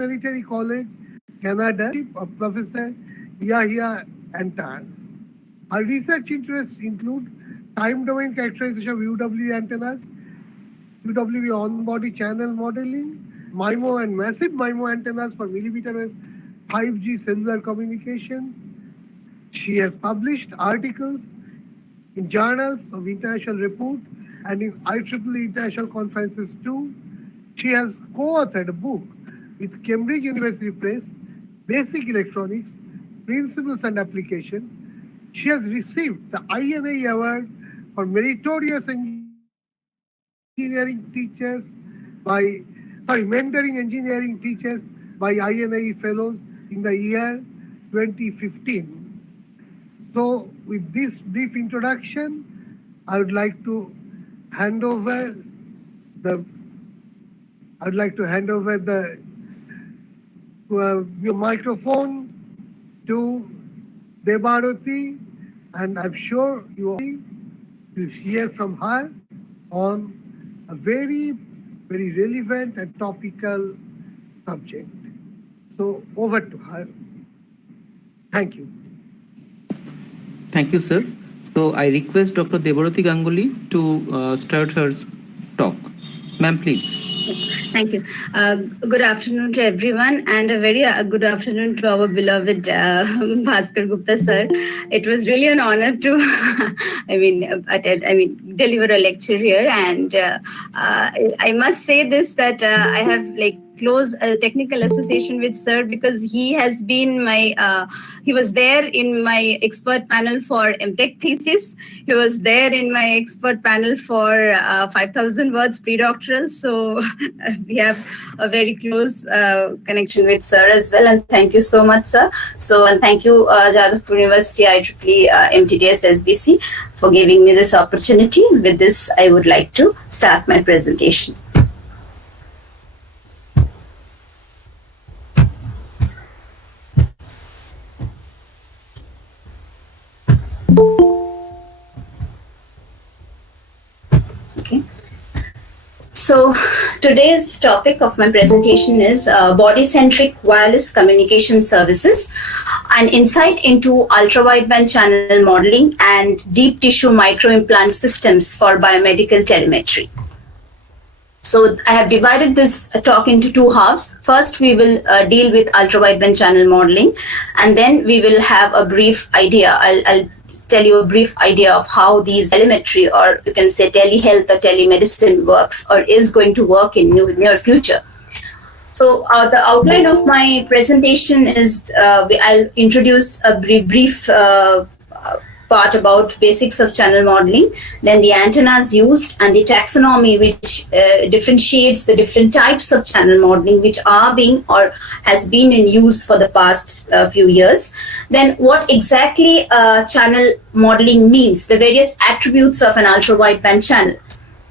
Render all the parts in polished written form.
Military College, Canada, of Professor Yahya Antar. Her research interests include time domain characterization of UWE antennas, UWE on-body channel modeling, MIMO and massive MIMO antennas for millimeter wave 5G cellular communication. She has published articles in journals of international repute and in IEEE international conferences too. She has co-authored a book with Cambridge University Press, Basic Electronics, Principles and Applications. She has received the INA Award for Meritorious Engineering Teachers mentoring engineering teachers by INA Fellows in the year 2015. So with this brief introduction, I would like to hand over the microphone to Debarati, and I'm sure you will hear from her on a very, very relevant and topical subject. So over to her. Thank you. Thank you, sir. So I request Dr. Debarati Ganguly to start her talk. Ma'am, please. Thank you. Good afternoon to everyone, and a very good afternoon to our beloved Bhaskar Gupta sir. It was really an honor to, deliver a lecture here, and I must say this that I have close technical association with sir because he has been he was there in my expert panel for MTech thesis. He was there in my expert panel for 5,000 words pre-doctoral. So we have a very close connection with sir as well. And thank you so much, sir. And thank you, Jadavpur University, IEEE, MTDS, SBC for giving me this opportunity. With this, I would like to start my presentation. So today's topic of my presentation is body-centric wireless communication services, an insight into ultra-wideband channel modeling and deep tissue microimplant systems for biomedical telemetry. So I have divided this talk into two halves. First, we will deal with ultra-wideband channel modeling, and then we will have a brief idea. I'll tell you a brief idea of how these telemetry, or you can say telehealth or telemedicine, works or is going to work in near future. So the outline of my presentation is I'll introduce a brief part about basics of channel modeling, then the antennas used and the taxonomy, which differentiates the different types of channel modeling which are being or has been in use for the past few years. Then what exactly channel modeling means, the various attributes of an ultra-wideband channel.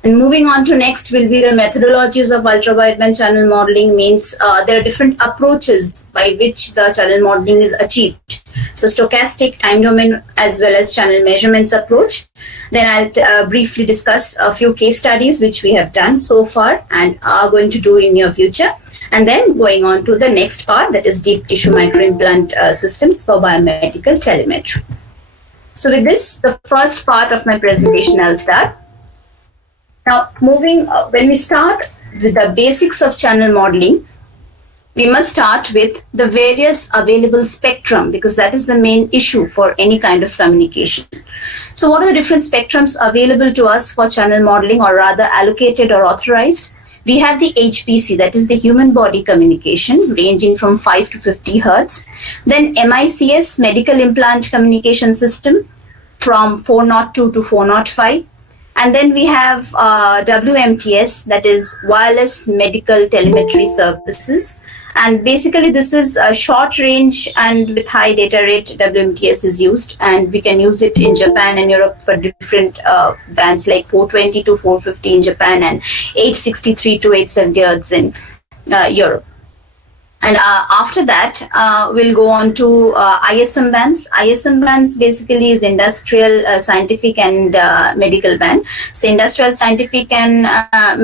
And moving on to next will be the methodologies of ultra-wideband channel modeling. Means there are different approaches by which the channel modeling is achieved. So stochastic, time domain, as well as channel measurements approach. Then I'll briefly discuss a few case studies which we have done so far and are going to do in near future. And then going on to the next part, that is deep tissue microimplant systems for biomedical telemetry. So with this, the first part of my presentation, I'll start. Now, when we start with the basics of channel modeling, we must start with the various available spectrum, because that is the main issue for any kind of communication. So what are the different spectrums available to us for channel modeling, or rather allocated or authorized? We have the HBC, that is the human body communication, ranging from 5 to 50 hertz. Then MICS, medical implant communication system, from 402 to 405. And then we have WMTS, that is wireless medical telemetry services. And basically this is a short range and with high data rate. WMTS is used, and we can use it in Japan and Europe for different bands like 420 to 450 in Japan and 863 to 870 hertz in Europe. And after that, we'll go on to ISM bands. ISM bands basically is industrial, scientific, and medical band. So industrial, scientific, and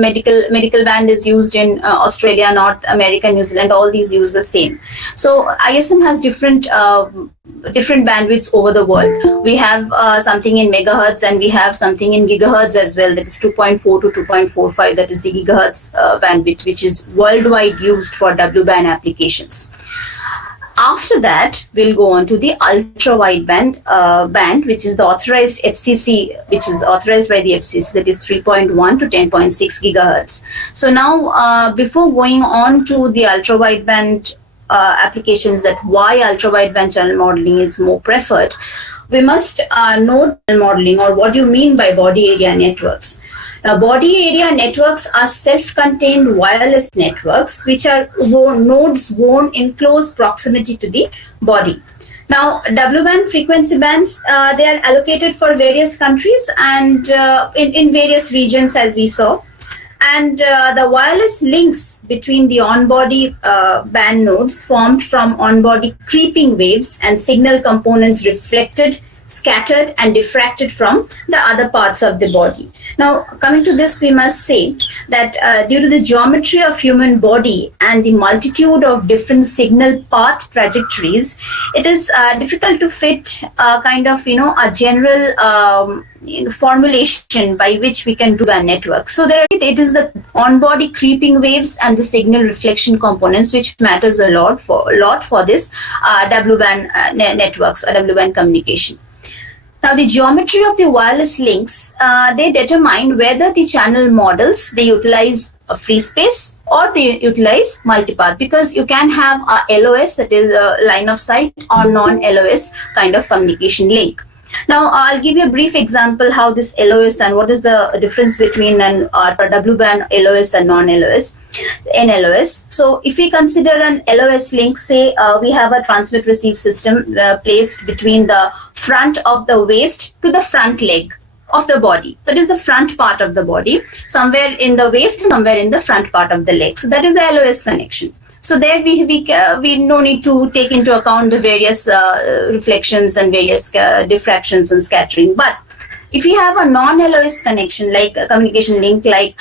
medical band is used in Australia, North America, New Zealand. All these use the same. So ISM has different bandwidths over the world. We have something in megahertz, and we have something in gigahertz as well. That is 2.4 to 2.45. That is the gigahertz bandwidth, which is worldwide used for W-band applications. After that, we'll go on to the ultra-wideband band, which is the authorized FCC, which is authorized by the FCC, that is 3.1 to 10.6 gigahertz. So now, before going on to the ultra-wideband applications, that why ultra-wideband channel modeling is more preferred, we must know modeling, or what do you mean by body area networks. Body area networks are self-contained wireless networks which are nodes worn in close proximity to the body. Now, W-band frequency bands, they are allocated for various countries and in various regions, as we saw. And the wireless links between the on-body band nodes formed from on-body creeping waves and signal components reflected, scattered, and diffracted from the other parts of the body. Now, coming to this, we must say that due to the geometry of human body and the multitude of different signal path trajectories, it is difficult to fit kind of, a general formulation by which we can do a network. So it is the on-body creeping waves and the signal reflection components which matters a lot for this W-band networks or W-band communication. Now, the geometry of the wireless links, they determine whether the channel models, they utilize a free space or they utilize multipath, because you can have a LOS, that is a line of sight, or non-LOS kind of communication link. Now, I'll give you a brief example how this LOS and what is the difference between an W-band LOS and non-LOS, NLOS. So, if we consider an LOS link, say we have a transmit-receive system placed between the front of the waist to the front leg of the body. That is the front part of the body, somewhere in the waist, somewhere in the front part of the leg. So, that is the LOS connection. So there we no need to take into account the various reflections and various diffractions and scattering. But if you have a non-LOS connection, like a communication link, like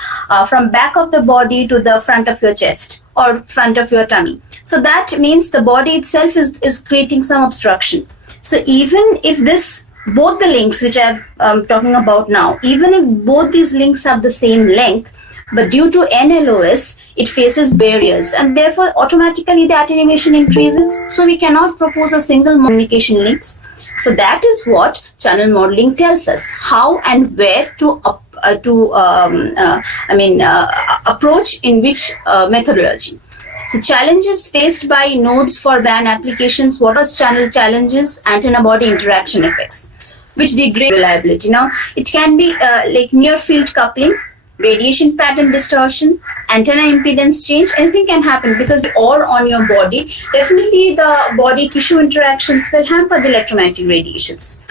from back of the body to the front of your chest or front of your tummy, so that means the body itself is creating some obstruction. So even if both the links which I'm talking about now, even if both these links have the same length, but due to NLOS, it faces barriers, and therefore automatically the attenuation increases. So we cannot propose a single communication links. So that is what channel modeling tells us, how and where to approach in which methodology. So challenges faced by nodes for band applications. What are channel challenges? Antenna body interaction effects, which degrade reliability. Now, it can be like near field coupling, radiation pattern distortion, antenna impedance change. Anything can happen because or on your body. Definitely the body tissue interactions will hamper the electromagnetic radiations.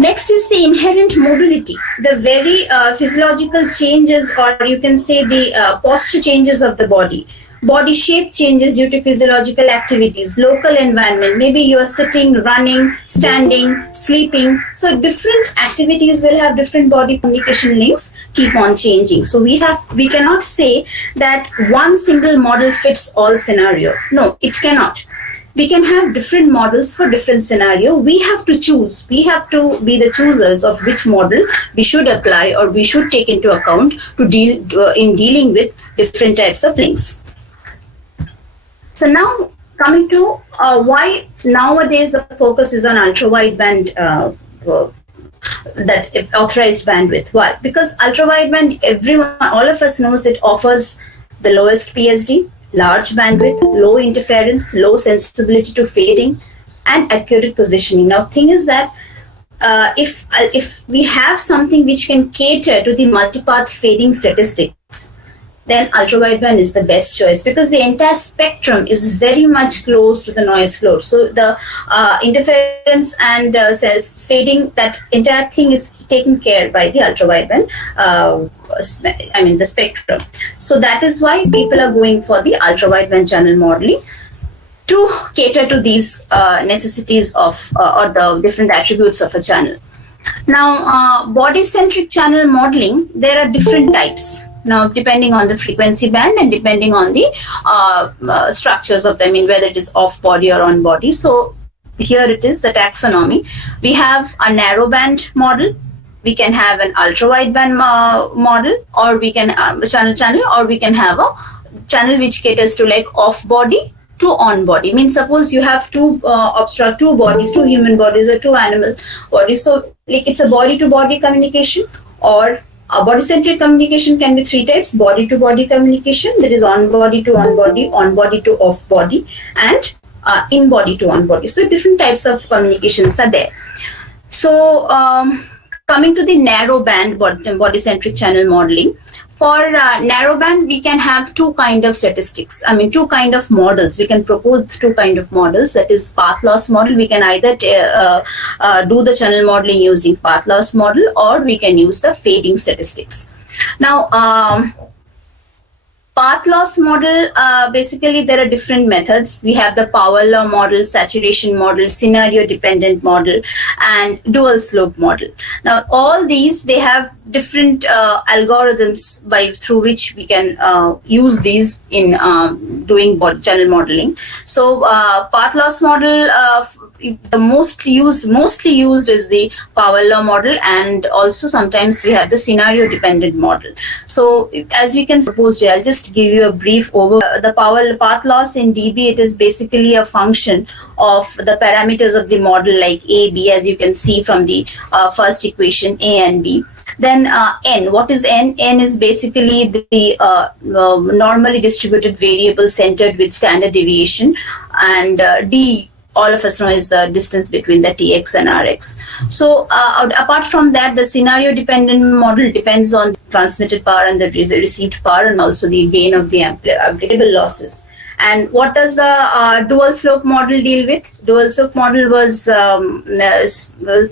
Next is the inherent mobility, the very physiological changes, or you can say the posture changes of the body. Body shape changes due to physiological activities, local environment. Maybe you are sitting, running, standing, sleeping. So different activities will have different body communication links, keep on changing. So we cannot say that one single model fits all scenario. No, it cannot. We can have different models for different scenario. We have to choose. We have to be the choosers of which model we should apply or we should take into account to dealing with different types of links. So now coming to why nowadays the focus is on ultra-wideband that authorized bandwidth. Why? Because ultra-wideband, all of us knows it offers the lowest PSD, large bandwidth, low interference, low sensibility to fading, and accurate positioning. Now, thing is that if we have something which can cater to the multipath fading statistics, then ultra-wideband is the best choice, because the entire spectrum is very much close to the noise floor. So the interference and fading, that entire thing is taken care by the ultra-wideband, the spectrum. So that is why people are going for the ultra-wideband channel modeling. to cater to these necessities of or the different attributes of a channel. Now, body-centric channel modeling, there are different types. Now, depending on the frequency band and depending on the structures of them, I mean, whether it is off-body or on-body. So here it is, the taxonomy. We have a narrow-band model. We can have an ultra-wideband model, or we can channel, or we can have a channel which caters to like off-body to on-body. Means suppose you have two bodies, two human bodies or two animal bodies. So like it's a body-to-body communication, or a body-centric communication can be three types: body-to-body communication, that is on-body to on-body, on-body to off-body, and in-body to on-body. So different types of communications are there. So coming to the narrow band body-centric channel modeling, for narrow band, we can have two kind of statistics. I mean, two kind of models. We can propose two kind of models. That is path loss model. We can either do the channel modeling using path loss model, or we can use the fading statistics. Now, path loss model, basically there are different methods. We have the power law model, saturation model, scenario dependent model, and dual slope model. Now all these, they have different algorithms through which we can use these in doing channel modeling. So path loss model, the mostly used is the power law model, and also sometimes we have the scenario dependent model. So as we can suppose, I'll just give you a brief overview. The path loss in dB, it is basically a function of the parameters of the model like A, B, as you can see from the first equation, A and B. Then N, what is N? N is basically the normally distributed variable centered with standard deviation, and D, all of us know, is the distance between the Tx and Rx. So apart from that, the scenario dependent model depends on transmitted power and the received power, and also the gain of the applicable losses. And what does the dual slope model deal with? Dual slope model was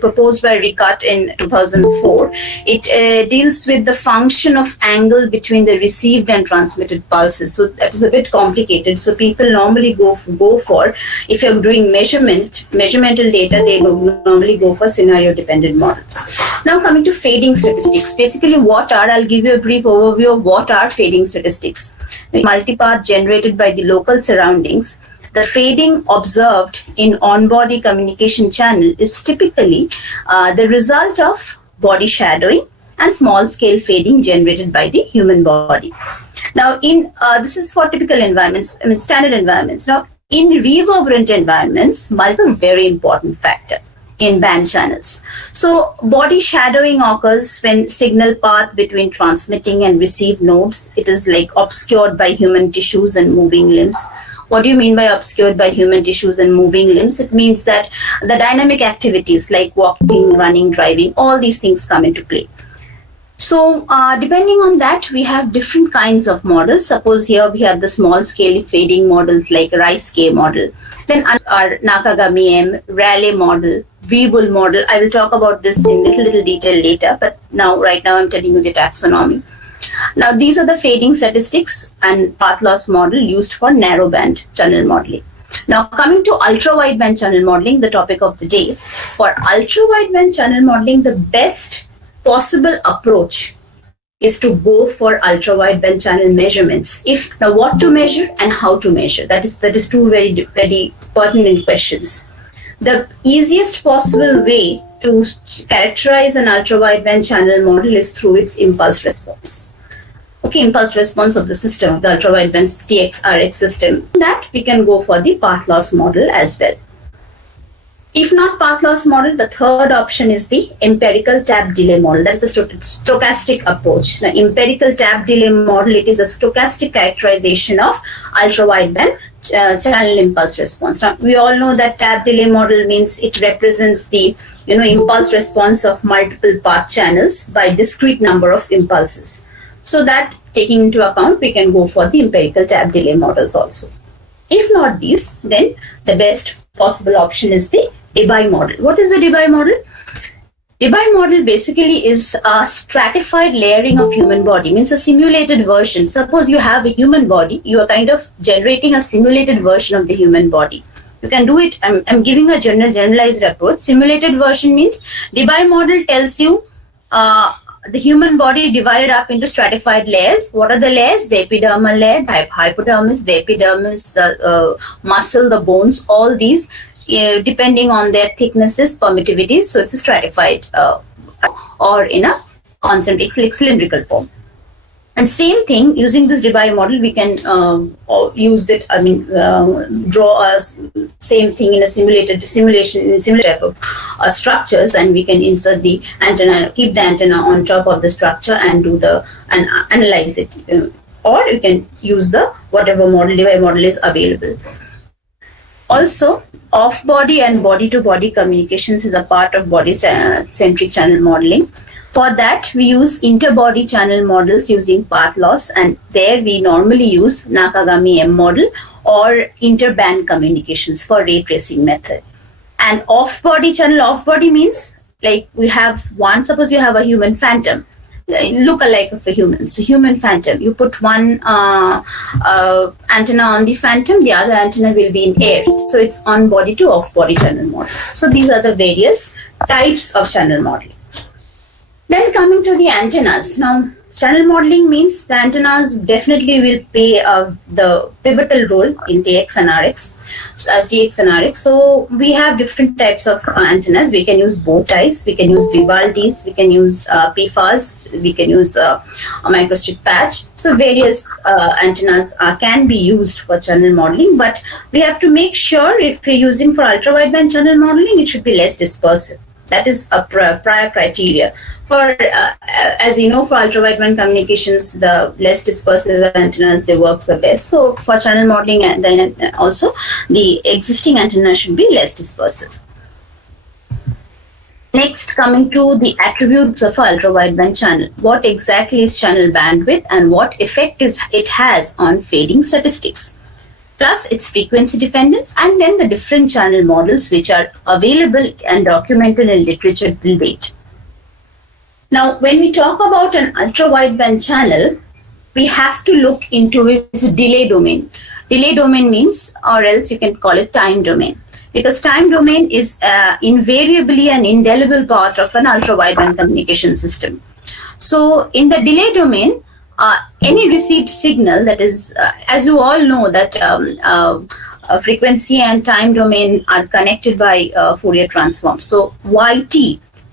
proposed by Rickert in 2004. It deals with the function of angle between the received and transmitted pulses. So that is a bit complicated. So people normally go for, if you're doing measurmental data, they normally go for scenario dependent models. Now coming to fading statistics. Basically I'll give you a brief overview of what are fading statistics. Multipath generated by the local surroundings. The fading observed in on-body communication channel is typically the result of body shadowing and small-scale fading generated by the human body. Now, this is for typical environments, I mean standard environments. Now, in reverberant environments, multiple is a very important factor in band channels. So body shadowing occurs when signal path between transmitting and received nodes, it is like obscured by human tissues and moving limbs. What do you mean by obscured by human tissues and moving limbs? It means that the dynamic activities like walking, running, driving, all these things come into play. So depending on that, we have different kinds of models. Suppose here we have the small scale fading models like Rice-K model. Then our Nakagami M, Rayleigh model, Weibull model. I will talk about this in little detail later, but right now I'm telling you the taxonomy. Now these are the fading statistics and path loss model used for narrowband channel modeling. Now coming to ultra-wideband channel modeling, the topic of the day. For ultra-wideband channel modeling, the best possible approach is to go for ultra-wideband channel measurements. Now what to measure and how to measure, that is two very pertinent questions. The easiest possible way to characterize an ultra-wideband channel model is through its impulse response. Okay, impulse response of the system, of the ultra-wideband TX RX system. That we can go for the path loss model as well. If not path loss model, the third option is the empirical tap delay model. That's a stochastic approach. Now, empirical tap delay model, it is a stochastic characterization of ultra-wideband channel impulse response. Now, we all know that tap delay model means it represents the impulse response of multiple path channels by discrete number of impulses. So that taking into account, we can go for the empirical tap delay models also. If not these, then the best possible option is the Debye model. What is the Debye model? Debye model basically is a stratified layering of human body, means a simulated version. Suppose you have a human body, you are kind of generating a simulated version of the human body. You can do it. I'm giving a generalized approach. Simulated version means Debye model tells you the human body divided up into stratified layers. What are the layers? The epidermal layer, the hypodermis, the epidermis, the muscle, the bones, all these depending on their thicknesses, permittivities. So it's a stratified or in a concentric cylindrical form. And same thing, using this Debye model, we can use it, draw a same thing in a similar type of structures, and we can insert the antenna, keep the antenna on top of the structure and analyze it. Or you can use the whatever model, Debye model is available. Also, off-body and body-to-body communications is a part of body-centric channel modeling. For that, we use interbody channel models using path loss, and there we normally use Nakagami M model or interband communications for ray tracing method. And off-body channel, off-body means like we have one, suppose you have a human phantom, look-alike of a human. So human phantom, you put one antenna on the phantom, the other antenna will be in air. So it's on-body to off-body channel model. So these are the various types of channel modeling. Then coming to the antennas. Now, channel modeling means the antennas definitely will play the pivotal role in DX and RX, as DX and RX. So we have different types of antennas. We can use bow ties, we can use Vivaldi's, we can use PFAS, we can use a microstrip patch. So various antennas can be used for channel modeling, but we have to make sure if we're using for ultra-wideband channel modeling, it should be less dispersive. That is a prior criteria. For as you know, for ultra-wideband communications, the less dispersive antennas, they work the best. So for channel modeling, and then also the existing antenna should be less dispersive. Next, coming to the attributes of ultra-wideband channel. What exactly is channel bandwidth and what effect it has on fading statistics? Plus its frequency dependence, and then the different channel models which are available and documented in literature till date. Now, when we talk about an ultra-wideband channel, we have to look into its delay domain. Delay domain means, or else you can call it time domain, because time domain is invariably an indelible part of an ultra-wideband communication system. So in the delay domain, any received signal, that is, as you all know that frequency and time domain are connected by Fourier transform. So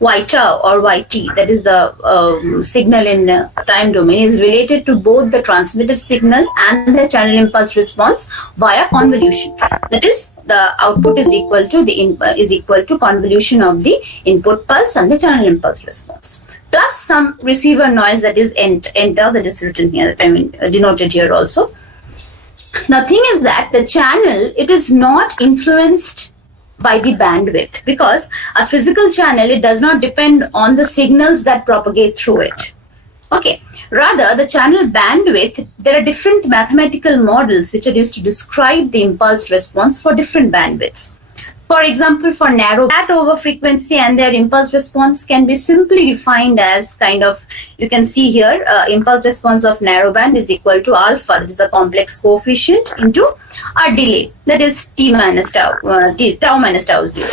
Y tau or YT, that is the signal in time domain, is related to both the transmitted signal and the channel impulse response via convolution. That is, the output is equal to convolution of the input pulse and the channel impulse response, plus some receiver noise, that is enter, that is written here, denoted here also. Now, thing is that the channel, it is not influenced by the bandwidth, because a physical channel, it does not depend on the signals that propagate through it. Okay, rather the channel bandwidth, there are different mathematical models which are used to describe the impulse response for different bandwidths. For example, for narrow band over frequency and their impulse response can be simply defined as kind of, you can see here, impulse response of narrow band is equal to alpha, that is a complex coefficient, into a delay, that is t minus tau, tau minus tau 0.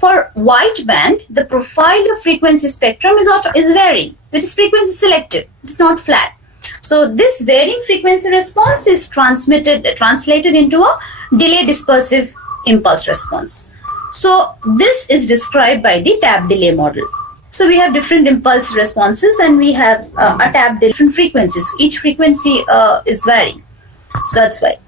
For wideband, the profile of frequency spectrum is varying. It is frequency selective. It's not flat. So this varying frequency response is translated into a delay dispersive impulse response. So this is described by the tab delay model. So we have different impulse responses, and we have a tab different frequencies. Each frequency is varying. So that's why.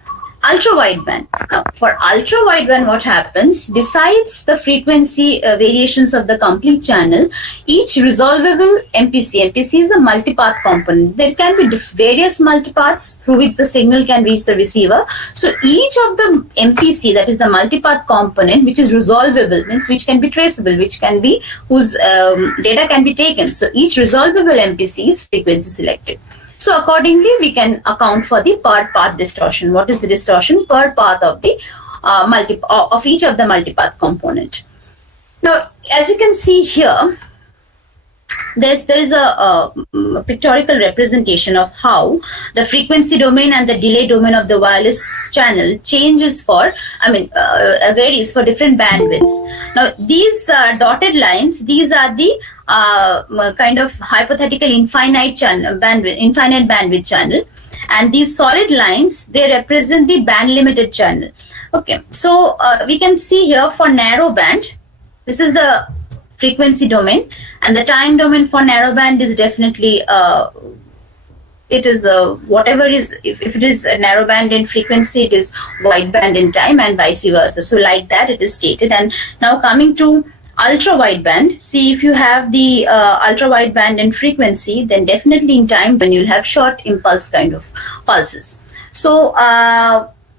Ultra-wideband. Now, for ultra-wideband, what happens, besides the frequency variations of the complete channel, each resolvable MPC is a multipath component. There can be various multipaths through which the signal can reach the receiver. So each of the MPC, that is the multipath component, which is resolvable, means which can be traceable, which can be, whose data can be taken. So each resolvable MPC is frequency selected. So accordingly, we can account for the per path distortion. What is the distortion per path of the of each of the multipath component? Now, as you can see here, there is a pictorial representation of how the frequency domain and the delay domain of the wireless channel changes for, varies for different bandwidths. Now, these dotted lines, these are the kind of hypothetical infinite bandwidth channel, and these solid lines, they represent the band limited channel. Okay, so we can see here for narrow band, this is the frequency domain, and the time domain for narrow band is definitely it is whatever is, if it is a narrow band in frequency, it is wide band in time, and vice versa. So like that it is stated. And now coming to ultra wide band, see, if you have the ultra wide band in frequency, then definitely in time when you'll have short impulse kind of pulses. So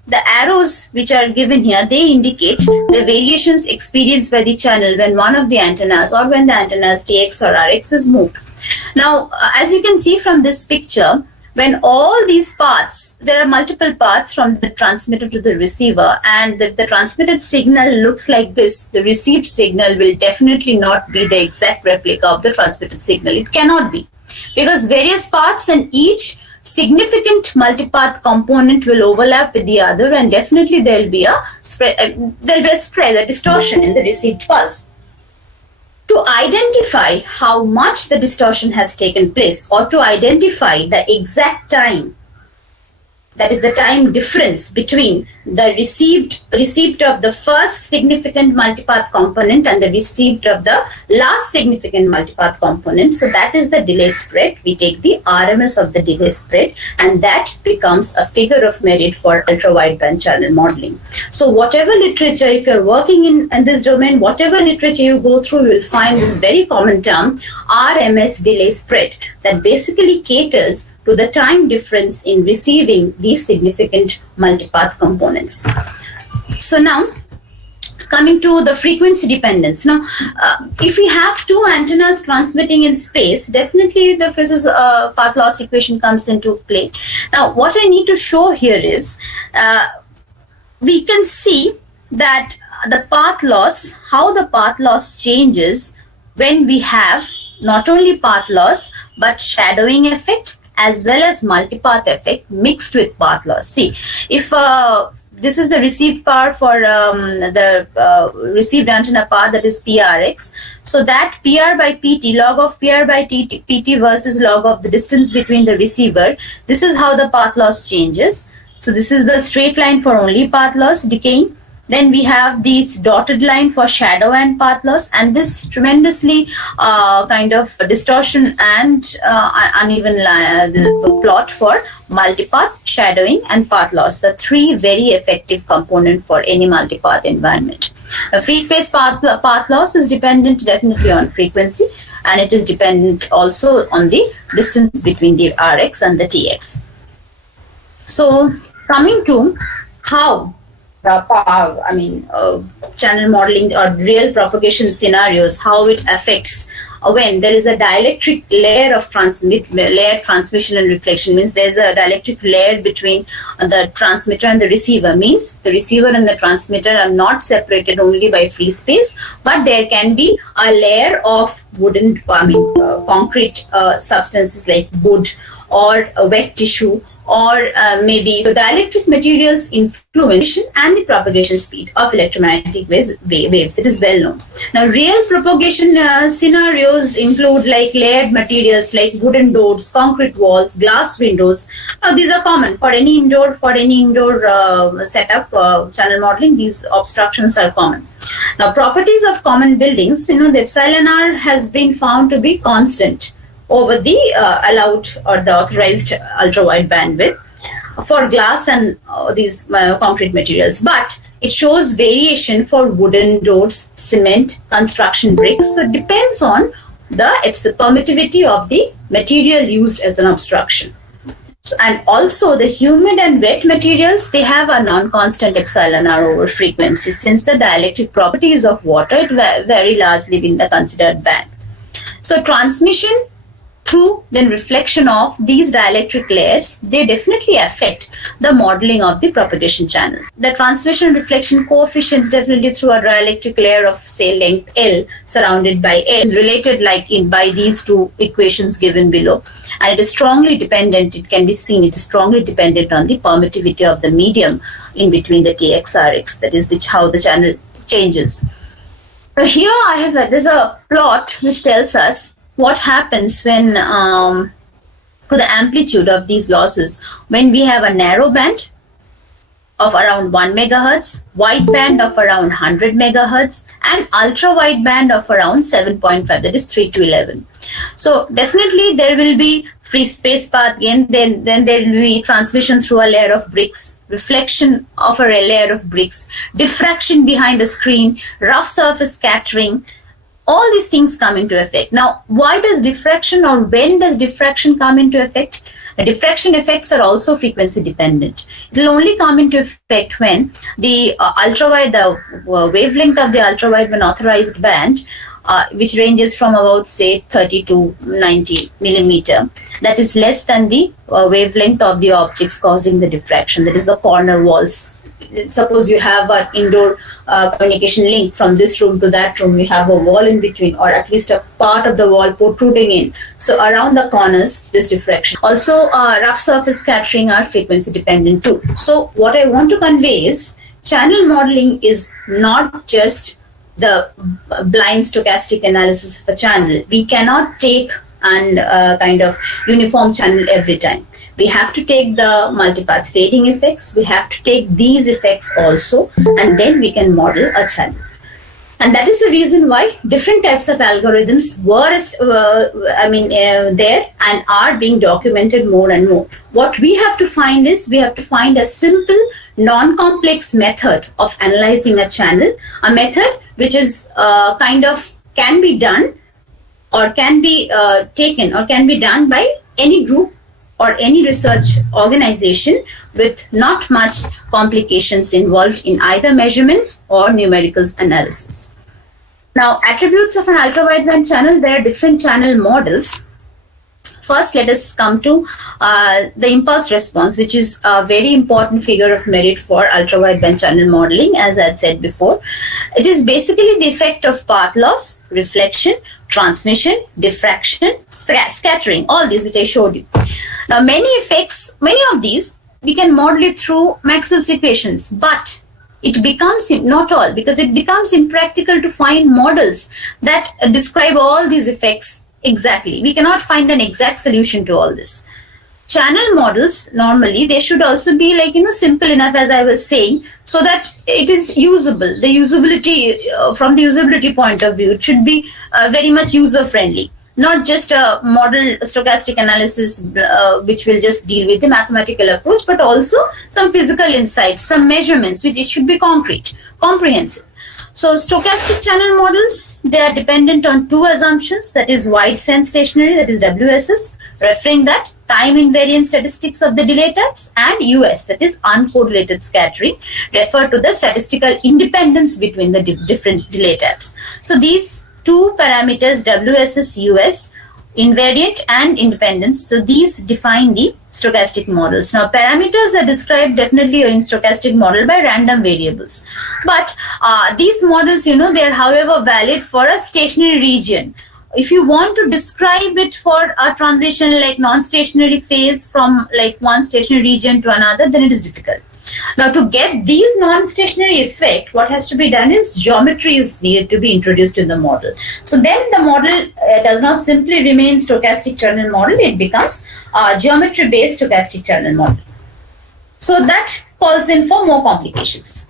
the arrows which are given here, they indicate the variations experienced by the channel when one of the antennas or when the antennas TX or RX is moved. Now, as you can see from this picture, when all these paths, there are multiple paths from the transmitter to the receiver, and the transmitted signal looks like this, the received signal will definitely not be the exact replica of the transmitted signal. It cannot be, because various paths and each significant multipath component will overlap with the other, and definitely there will be a spread, a distortion in the received pulse. To identify how much the distortion has taken place, or to identify the exact time, that is the time difference between the receipt of the first significant multipath component and the receipt of the last significant multipath component. So that is the delay spread. We take the RMS of the delay spread, and that becomes a figure of merit for ultra wideband channel modeling. So whatever literature, if you're working in this domain, whatever literature you go through, you will find this very common term, RMS delay spread, that basically caters to the time difference in receiving these significant multipath components. So now, coming to the frequency dependence. Now, if we have two antennas transmitting in space, definitely the Fritz's path loss equation comes into play. Now, what I need to show here is, we can see that the path loss, how the path loss changes when we have not only path loss, but shadowing effect as well as multipath effect mixed with path loss. See, if this is the received power for the received antenna path, that is PRX. So that PR by PT, log of PR by PT versus log of the distance between the receiver, this is how the path loss changes. So this is the straight line for only path loss decaying. Then we have this dotted line for shadow and path loss, and this tremendously kind of distortion and uneven the plot for multipath, shadowing, and path loss. The three very effective components for any multipath environment. A free space path loss is dependent definitely on frequency, and it is dependent also on the distance between the RX and the TX. So coming to how channel modeling or real propagation scenarios, how it affects when there is a dielectric layer of transmission and reflection, means there's a dielectric layer between the transmitter and the receiver, means the receiver and the transmitter are not separated only by free space, but there can be a layer of wooden, concrete substances like wood or a wet tissue, or maybe, so dielectric materials influence and the propagation speed of electromagnetic waves. It is well known. Now, real propagation scenarios include like layered materials like wooden doors, concrete walls, glass windows. Now, these are common for any indoor setup channel modeling. These obstructions are common. Now, properties of common buildings. The epsilon r has been found to be constant over the allowed or the authorized ultra-wide bandwidth for glass and these concrete materials. But it shows variation for wooden doors, cement, construction bricks. So it depends on the permittivity of the material used as an obstruction. So, and also the humid and wet materials, they have a non-constant epsilon r over frequency. Since the dielectric properties of water, it very largely in the considered band. So transmission through the reflection of these dielectric layers, they definitely affect the modeling of the propagation channels. The transmission reflection coefficients definitely through a dielectric layer of, say, length L surrounded by A is related by these two equations given below. And it is strongly dependent, it can be seen, it is strongly dependent on the permittivity of the medium in between the TXRX, that is how the channel changes. So here there's a plot which tells us what happens when to the amplitude of these losses when we have a narrow band of around 1 megahertz, wide band of around 100 megahertz, and ultra wide band of around 7.5, that is 3 to 11. So definitely there will be free space path gain, then there will be transmission through a layer of bricks, reflection of a layer of bricks, diffraction behind the screen, rough surface scattering. All these things come into effect. Now, why does diffraction, or when does diffraction come into effect? The diffraction effects are also frequency dependent. It will only come into effect when the wavelength of the ultrawide band authorized band, which ranges from about, say, 30 to 90 millimeter, that is less than the wavelength of the objects causing the diffraction, that is the corner walls. Suppose you have an indoor communication link from this room to that room, you have a wall in between, or at least a part of the wall protruding in. So around the corners, this diffraction. Also, rough surface scattering are frequency dependent too. So what I want to convey is channel modeling is not just the blind stochastic analysis of a channel. We cannot take and kind of uniform channel every time. We have to take the multipath fading effects. We have to take these effects also, and then we can model a channel. And that is the reason why different types of algorithms were there and are being documented more and more. What we have to find is, we have to find a simple, non-complex method of analyzing a channel, a method which is can be done, or can be taken, or can be done by any group or any research organization with not much complications involved in either measurements or numerical analysis. Now, attributes of an ultra-wideband channel, there are different channel models. First, let us come to the impulse response, which is a very important figure of merit for ultra-wideband channel modeling, as I had said before. It is basically the effect of path loss, reflection, transmission, diffraction, scattering, all these which I showed you. Now, many of these, we can model it through Maxwell's equations, but it becomes, not all, because it becomes impractical to find models that describe all these effects exactly. We cannot find an exact solution to all this. Channel models, normally, they should also be simple enough, as I was saying, so that it is usable. The usability, from the usability point of view, it should be very much user-friendly. Not just a model stochastic analysis which will just deal with the mathematical approach, but also some physical insights, some measurements, which it should be concrete, comprehensive. So stochastic channel models, they are dependent on two assumptions, that is wide sense stationary, that is WSS, referring that time invariant statistics of the delay types, and US, that is uncorrelated scattering, refer to the statistical independence between the different delay types. So these two parameters, WSS, US, invariant and independence, so these define the stochastic models. Now, parameters are described definitely in stochastic model by random variables. But these models, they are, however, valid for a stationary region. If you want to describe it for a transition like non-stationary phase from one stationary region to another, then it is difficult. Now, to get these non-stationary effect, what has to be done is geometry is needed to be introduced in the model. So then the model does not simply remain stochastic channel model, it becomes geometry-based stochastic channel model. So that calls in for more complications.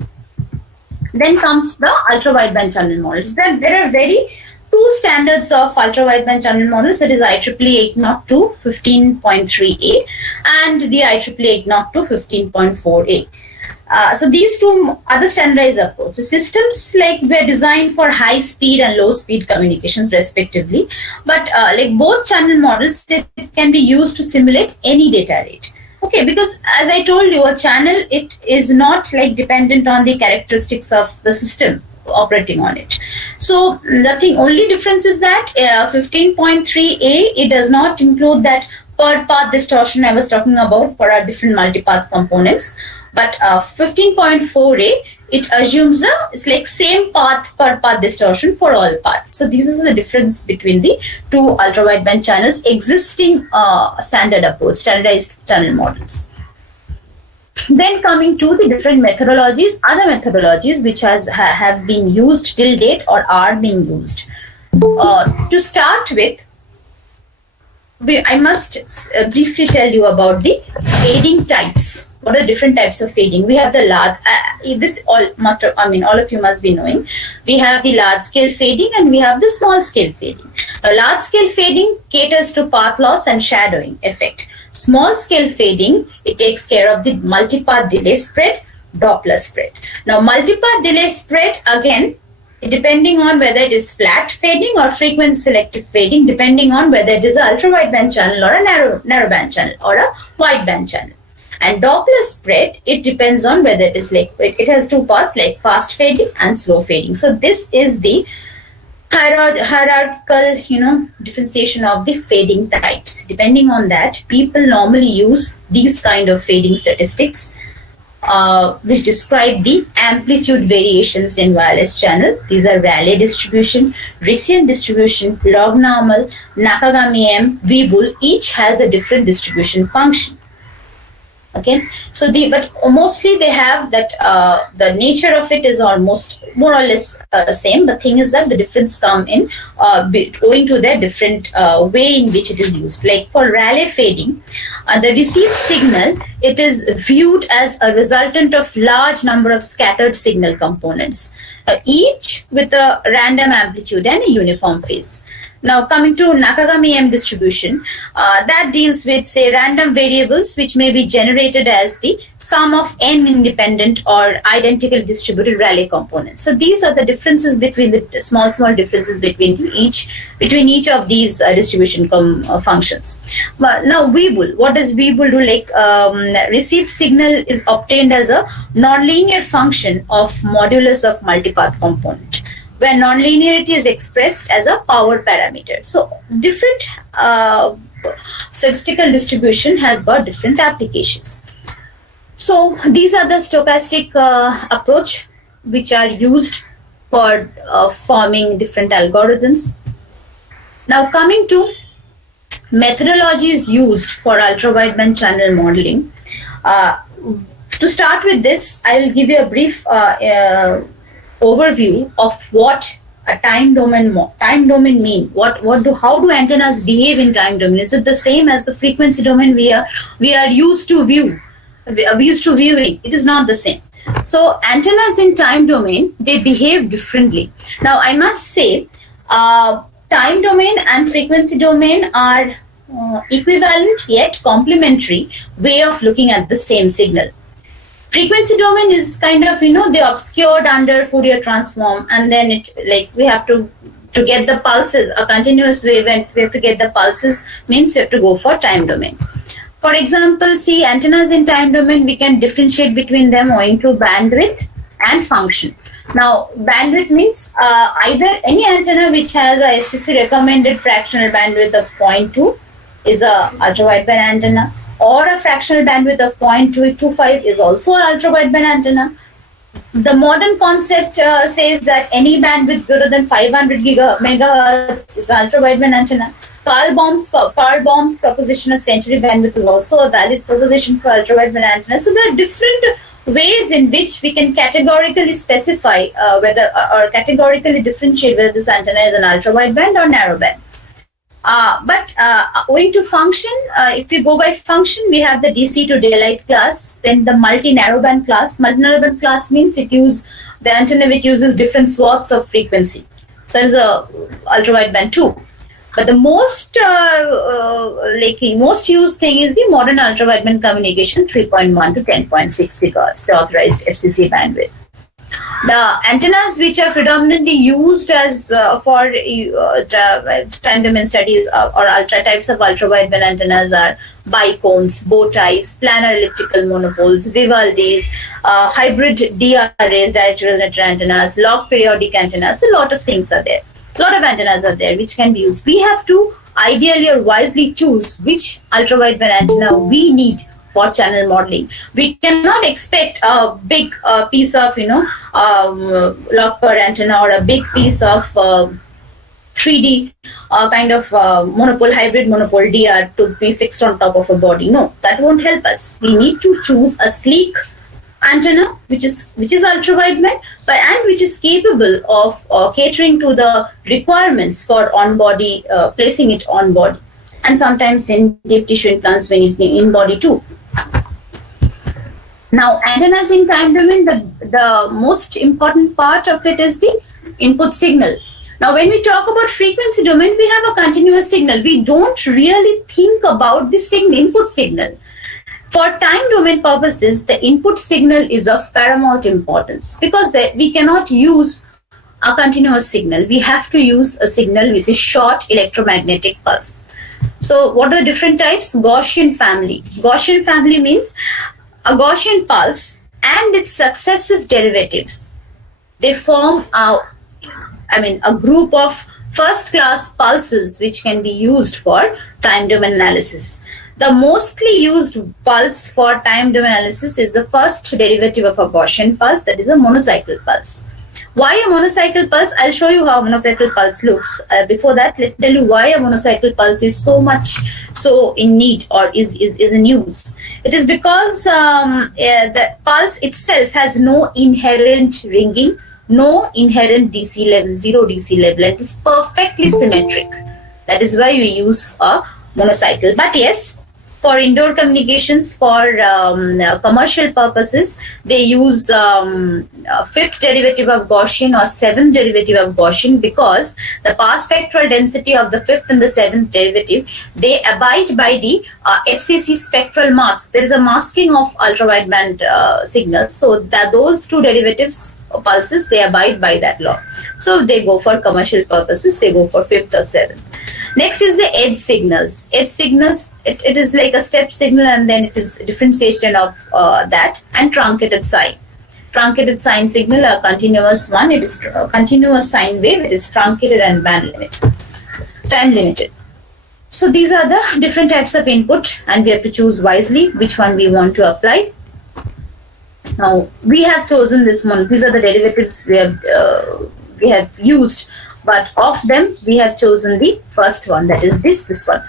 Then comes the ultra-wideband channel models. Then there are two standards of ultra-wideband channel models, that is IEEE 802 15.3a and the IEEE 802 15.4a. So these two are the standardized approaches. Systems were designed for high speed and low speed communications respectively, but both channel models, it can be used to simulate any data rate. Okay, because as I told you, a channel, it is not dependent on the characteristics of the system. operating on it. So the only difference is that 15.3a, it does not include that per path distortion I was talking about for our different multipath components, but 15.4a, it assumes it's like same path per path distortion for all paths. So this is the difference between the two ultra-wideband channels existing standardized channel models. Then coming to the different methodologies, other methodologies which have been used till date or are being used. To start with, I must briefly tell you about the fading types. What are different types of fading? We have the large. All of you must be knowing. We have the large scale fading and we have the small scale fading. Large scale fading caters to path loss and shadowing effect. Small scale fading, it takes care of the multipath delay spread, Doppler spread. Now, multipath delay spread, again, depending on whether it is flat fading or frequency selective fading, depending on whether it is an ultra-wideband channel or a narrowband channel or a wideband channel. And Doppler spread, it depends on whether it is like, it has two parts like fast fading and slow fading. So this is the hierarchical, differentiation of the fading types. Depending on that, people normally use these kind of fading statistics, which describe the amplitude variations in wireless channel. These are Rayleigh distribution, Rissian distribution, log normal, Nakagami-M, Weibull. Each has a different distribution function. Okay, so but mostly they have that the nature of it is almost more or less same. The thing is that the difference come in owing to their different way in which it is used. Like for Rayleigh fading, the received signal, it is viewed as a resultant of large number of scattered signal components, each with a random amplitude and a uniform phase. Now coming to Nakagami-M distribution, that deals with, say, random variables which may be generated as the sum of n independent or identically distributed Rayleigh components. So these are the differences between the small differences between each of these distribution functions. But now Weibull, what does Weibull do? Like received signal is obtained as a nonlinear function of modulus of multipath component, where nonlinearity is expressed as a power parameter. So different statistical distribution has got different applications. So these are the stochastic approach which are used for forming different algorithms. Now coming to methodologies used for ultra-wideband channel modeling. To start with this, I will give you a brief overview of what a time domain mean. How do antennas behave in time domain? Is it the same as the frequency domain we are used to viewing? It is not the same. So antennas in time domain, they behave differently. Now I must say, time domain and frequency domain are equivalent yet complementary way of looking at the same signal. Frequency domain is kind of, they obscured under Fourier transform, and then we have to get the pulses, a continuous wave, and we have to get the pulses means we have to go for time domain. For example, see antennas in time domain, we can differentiate between them owing to bandwidth and function. Now, bandwidth means either any antenna which has a FCC recommended fractional bandwidth of 0.2 is a ultra-wideband antenna, or a fractional bandwidth of 0.225 is also an ultra-wideband antenna. The modern concept says that any bandwidth greater than 500 megahertz is an ultra-wideband antenna. Carl Baum's proposition of century bandwidth is also a valid proposition for ultra-wideband antenna. So there are different ways in which we can categorically specify whether or categorically differentiate whether this antenna is an ultra-wideband or narrowband. But owing to function, if we go by function, we have the DC to daylight class, then the multi-narrowband class. Multi-narrowband class means it uses the antenna which uses different swaths of frequency. So there's a ultra-wideband too. But the most used thing is the modern ultra-wideband communication 3.1 to 10.6 gigahertz, the authorized FCC bandwidth. The antennas which are predominantly used as for time domain studies or ultra types of ultra-wideband antennas are bicones, bow ties, planar elliptical monopoles, Vivaldi's, hybrid DRAs, directional antennas, log periodic antennas. A lot of things are there. A lot of antennas are there which can be used. We have to ideally or wisely choose which ultra-wideband antenna we need for channel modeling. We cannot expect a big piece of, log per antenna or a big piece of 3D kind of monopole, hybrid monopole DR to be fixed on top of a body. No, that won't help us. We need to choose a sleek antenna which is ultra wideband and which is capable of catering to the requirements for on body, placing it on body, and sometimes in deep tissue implants when it in body too. Now, antennas in time domain, the most important part of it is the input signal. Now, when we talk about frequency domain, we have a continuous signal. We don't really think about the input signal. For time domain purposes, the input signal is of paramount importance because we cannot use a continuous signal. We have to use a signal which is short electromagnetic pulse. So, what are the different types? Gaussian family. Gaussian family means a Gaussian pulse and its successive derivatives. They form a group of first-class pulses which can be used for time domain analysis. The mostly used pulse for time domain analysis is the first derivative of a Gaussian pulse, that is a monocycle pulse. Why a monocycle pulse? I'll show you how a monocycle pulse looks. Before that, let me tell you why a monocycle pulse is so in need or is in use. It is because the pulse itself has no inherent ringing, no inherent DC level, zero DC level, and it is perfectly symmetric. That is why we use a monocycle. But yes, for indoor communications, for commercial purposes, they use fifth derivative of Gaussian or seventh derivative of Gaussian because the power spectral density of the fifth and the seventh derivative, they abide by the FCC spectral mask. There is a masking of ultra-wideband signals. So that those two derivatives, pulses, they abide by that law. So they go for commercial purposes, they go for fifth or seventh. Next is the edge signals. Edge signals, it is like a step signal and then it is a differentiation of that, and truncated sine. Truncated sine signal, a continuous one, it is a continuous sine wave, it is truncated and band limited, time limited. So these are the different types of input and we have to choose wisely which one we want to apply. Now we have chosen this one. These are the derivatives we have used. But of them, we have chosen the first one, that is this one,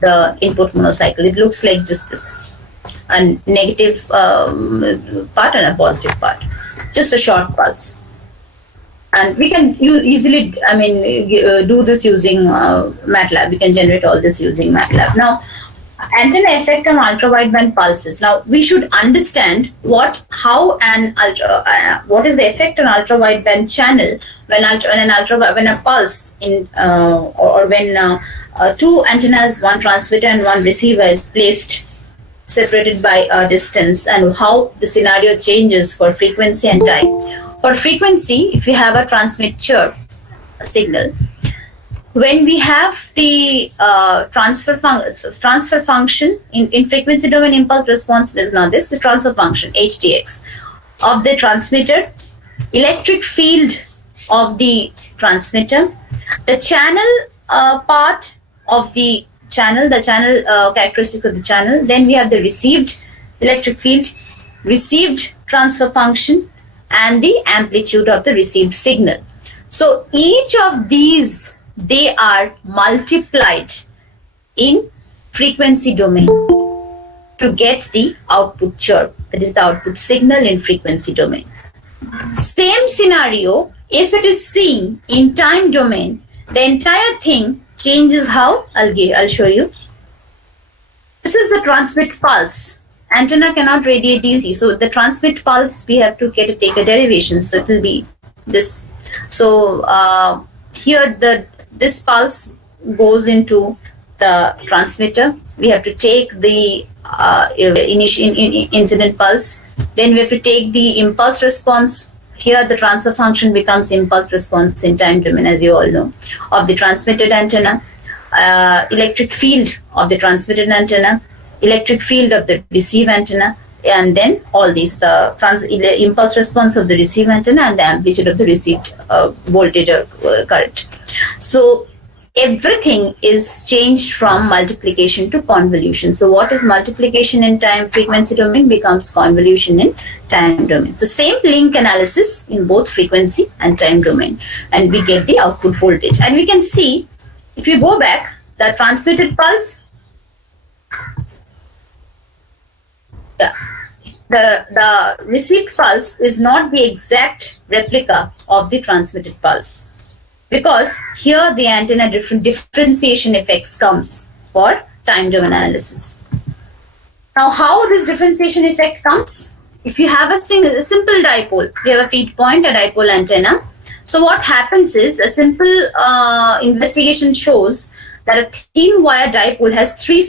the input monocycle. It looks like just this, a negative part and a positive part, just a short pulse. And we can easily, do this using MATLAB. We can generate all this using MATLAB. Now, antenna effect on ultra-wideband pulses. Now, we should understand what is the effect on ultra-wideband channel when a pulse when two antennas, one transmitter and one receiver is placed separated by a distance, and how the scenario changes for frequency and time. For frequency, if you have a transmitter signal, when we have the transfer function in frequency domain impulse response is not this, the transfer function HTX of the transmitter, electric field of the transmitter, the channel part of the channel characteristics of the channel, then we have the received electric field, received transfer function, and the amplitude of the received signal. So each of these, they are multiplied in frequency domain to get the output chirp, that is the output signal in frequency domain. Same scenario, if it is seen in time domain, the entire thing changes. How? I'll show you. This is the transmit pulse. Antenna cannot radiate DC, so the transmit pulse we have to take a derivation, so it will be this. So here this pulse goes into the transmitter. We have to take the initial incident pulse. Then we have to take the impulse response. Here the transfer function becomes impulse response in time domain, as you all know, of the transmitted antenna. Electric field of the transmitted antenna. electric field of the receive antenna, and then all these, the impulse response of the receive antenna and the amplitude of the received voltage or current. So everything is changed from multiplication to convolution. So what is multiplication in time frequency domain becomes convolution in time domain. So same link analysis in both frequency and time domain, and we get the output voltage. And we can see, if you go back, the transmitted pulse, the received pulse is not the exact replica of the transmitted pulse, because here the antenna differentiation effects comes for time domain analysis. Now, how this differentiation effect comes? If you have a simple dipole, you have a feed point, a dipole antenna. So what happens is, a simple investigation shows that a thin wire dipole has three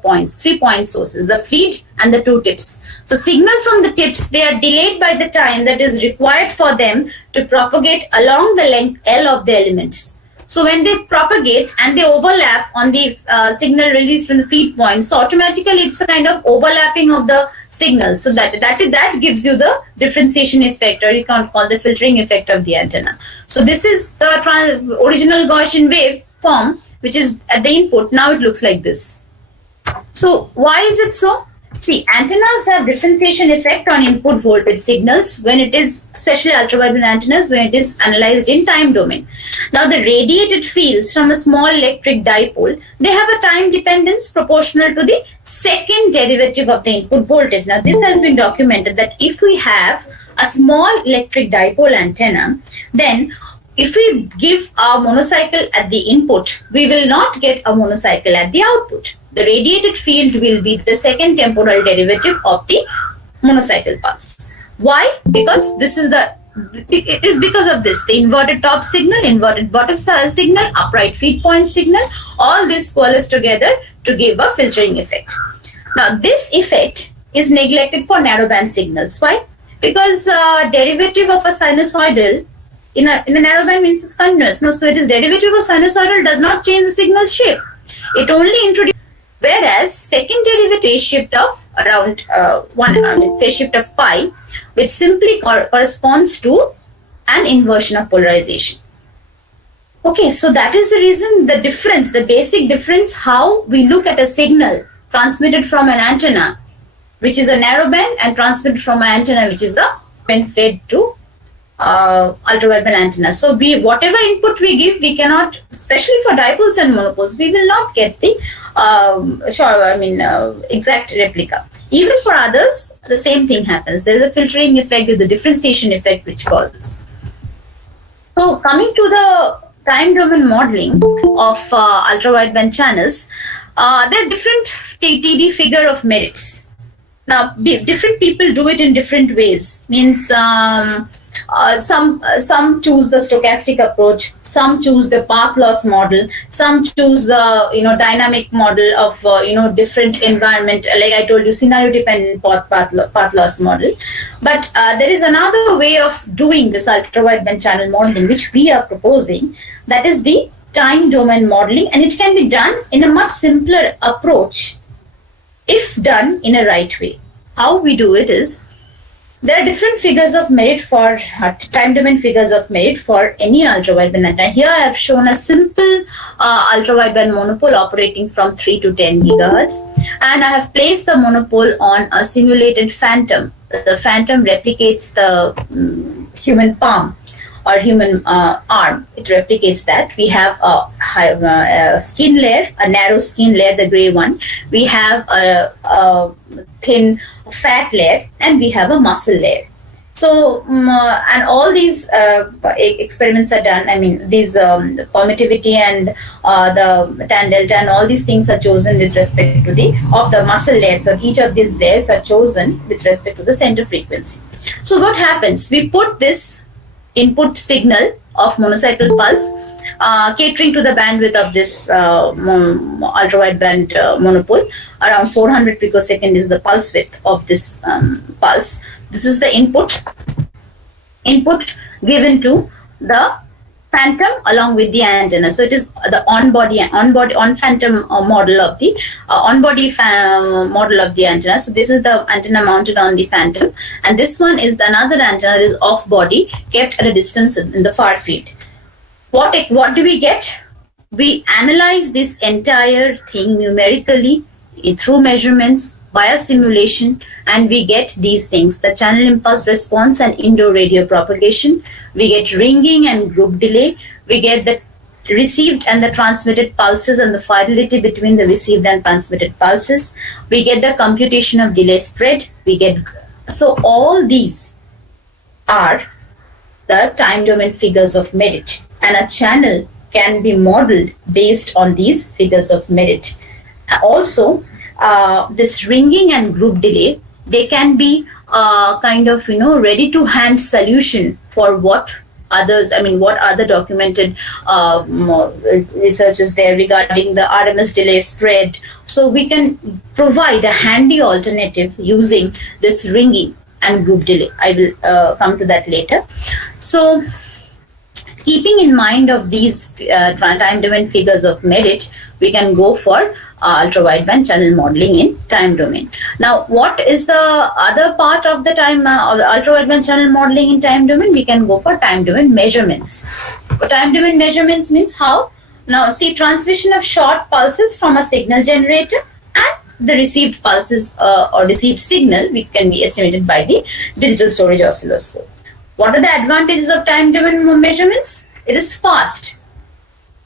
point sources, the feed and the two tips. So signal from the tips, they are delayed by the time that is required for them to propagate along the length L of the elements. So when they propagate and they overlap on the signal released from the feed point, so automatically it's a kind of overlapping of the signal. So that gives you the differentiation effect, or you can call the filtering effect of the antenna. So this is the original Gaussian wave form, which is at the input. Now it looks like this. So why is it so? See, antennas have differentiation effect on input voltage signals when it is, especially ultraviolet antennas, when it is analyzed in time domain. Now the radiated fields from a small electric dipole, they have a time dependence proportional to the second derivative of the input voltage. Now this has been documented that if we have a small electric dipole antenna, then if we give a monocycle at the input, we will not get a monocycle at the output. The radiated field will be the second temporal derivative of the monocycle pulse. Why? Because it is because of this. The inverted top signal, inverted bottom signal, upright feed point signal, all this coalesce together to give a filtering effect. Now this effect is neglected for narrowband signals. Why? Because derivative of a sinusoidal in a narrowband means it's continuous. No, so it is derivative of sinusoidal does not change the signal shape. It only introduces, whereas second derivative phase shift of around phase shift of pi, which simply corresponds to an inversion of polarization. Okay, so that is the reason, the basic difference how we look at a signal transmitted from an antenna, which is a narrowband, and transmitted from an antenna, which is the when fed to ultraviolet antenna. So whatever input we give, we cannot, especially for dipoles and monopoles, we will not get the exact replica. Even for others, the same thing happens. There is a filtering effect, the differentiation effect which causes. So coming to the time domain modeling of ultraviolet channels, there are different TD figure of merits. Now, different people do it in different ways. Means some choose the stochastic approach, some choose the path loss model, some choose the dynamic model of different environment, like I told you, scenario dependent path loss model. But there is another way of doing this ultraviolet band channel modeling which we are proposing, that is the time domain modeling, and it can be done in a much simpler approach if done in a right way. How we do it is, there are different figures of merit for time domain figures of merit for any ultraviolet band antenna. Here I have shown a simple ultraviolet band monopole operating from 3 to 10 gigahertz, and I have placed the monopole on a simulated phantom. The phantom replicates the human palm or human arm. It replicates that. We have a skin layer, a narrow skin layer, the gray one. We have a thin fat layer, and we have a muscle layer. So, and all these experiments are done. I mean, these permittivity and the tan delta and all these things are chosen with respect to the muscle layers. So each of these layers are chosen with respect to the center frequency. So what happens? We put this input signal of monocycle pulse catering to the bandwidth of this ultraviolet band monopole. Around 400 picosecond is the pulse width of this pulse. This is the input given to the phantom along with the antenna. So it is the on-phantom model of the model of the antenna. So this is the antenna mounted on the phantom, and this one is another antenna that is off-body, kept at a distance in the far field. What do we get? We analyze this entire thing numerically through measurements via simulation, and we get these things: the channel impulse response and indoor radio propagation. We get ringing and group delay. We get the received and the transmitted pulses and the fidelity between the received and transmitted pulses. We get the computation of delay spread. So all these are the time domain figures of merit, and a channel can be modeled based on these figures of merit. Also, this ringing and group delay, they can be ready to hand solution for what other documented research is there regarding the RMS delay spread. So we can provide a handy alternative using this ringing and group delay. I will come to that later. So keeping in mind of these time domain figures of merit, we can go for ultra-wideband channel modeling in time domain. Now, what is the other part of the ultra-wideband channel modeling in time domain? We can go for time domain measurements. Time domain measurements means how? Now, see, transmission of short pulses from a signal generator and the received pulses or received signal, which can be estimated by the digital storage oscilloscope. What are the advantages of time domain measurements? It is fast.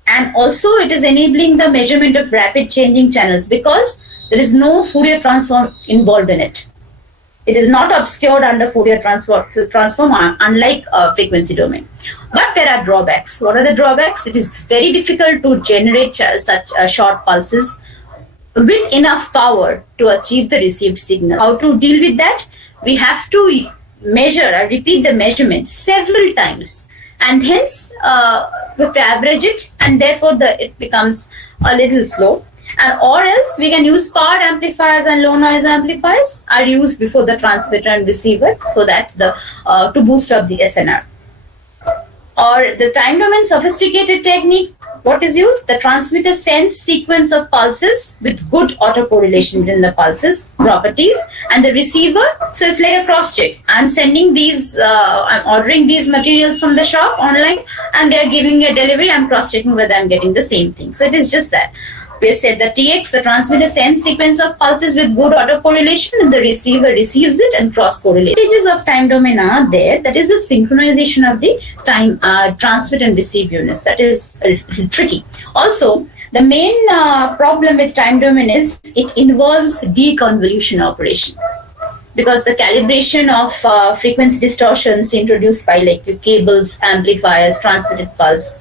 And also it is enabling the measurement of rapid changing channels because there is no Fourier transform involved in it. It is not obscured under Fourier transform unlike frequency domain. But there are drawbacks. What are the drawbacks? It is very difficult to generate such short pulses with enough power to achieve the received signal. How to deal with that? We have to measure or repeat the measurement several times, and hence we have to average it, and therefore it becomes a little slow. And or else we can use powered amplifiers and low noise amplifiers are used before the transmitter and receiver, so that to boost up the SNR. Or the time domain sophisticated technique, what is used? The transmitter sends sequence of pulses with good autocorrelation within the pulses properties, and the receiver, so it's like a cross check. I'm sending these, I'm ordering these materials from the shop online, and they're giving me a delivery. I'm cross checking whether I'm getting the same thing. So it is just that. We said the TX, the transmitter sends sequence of pulses with good autocorrelation, and the receiver receives it and cross-correlates. Stages of time domain are there. That is the synchronization of the time transmit and receive units. That is tricky. Also, the main problem with time domain is it involves deconvolution operation, because the calibration of frequency distortions introduced by like cables, amplifiers, transmitted pulse.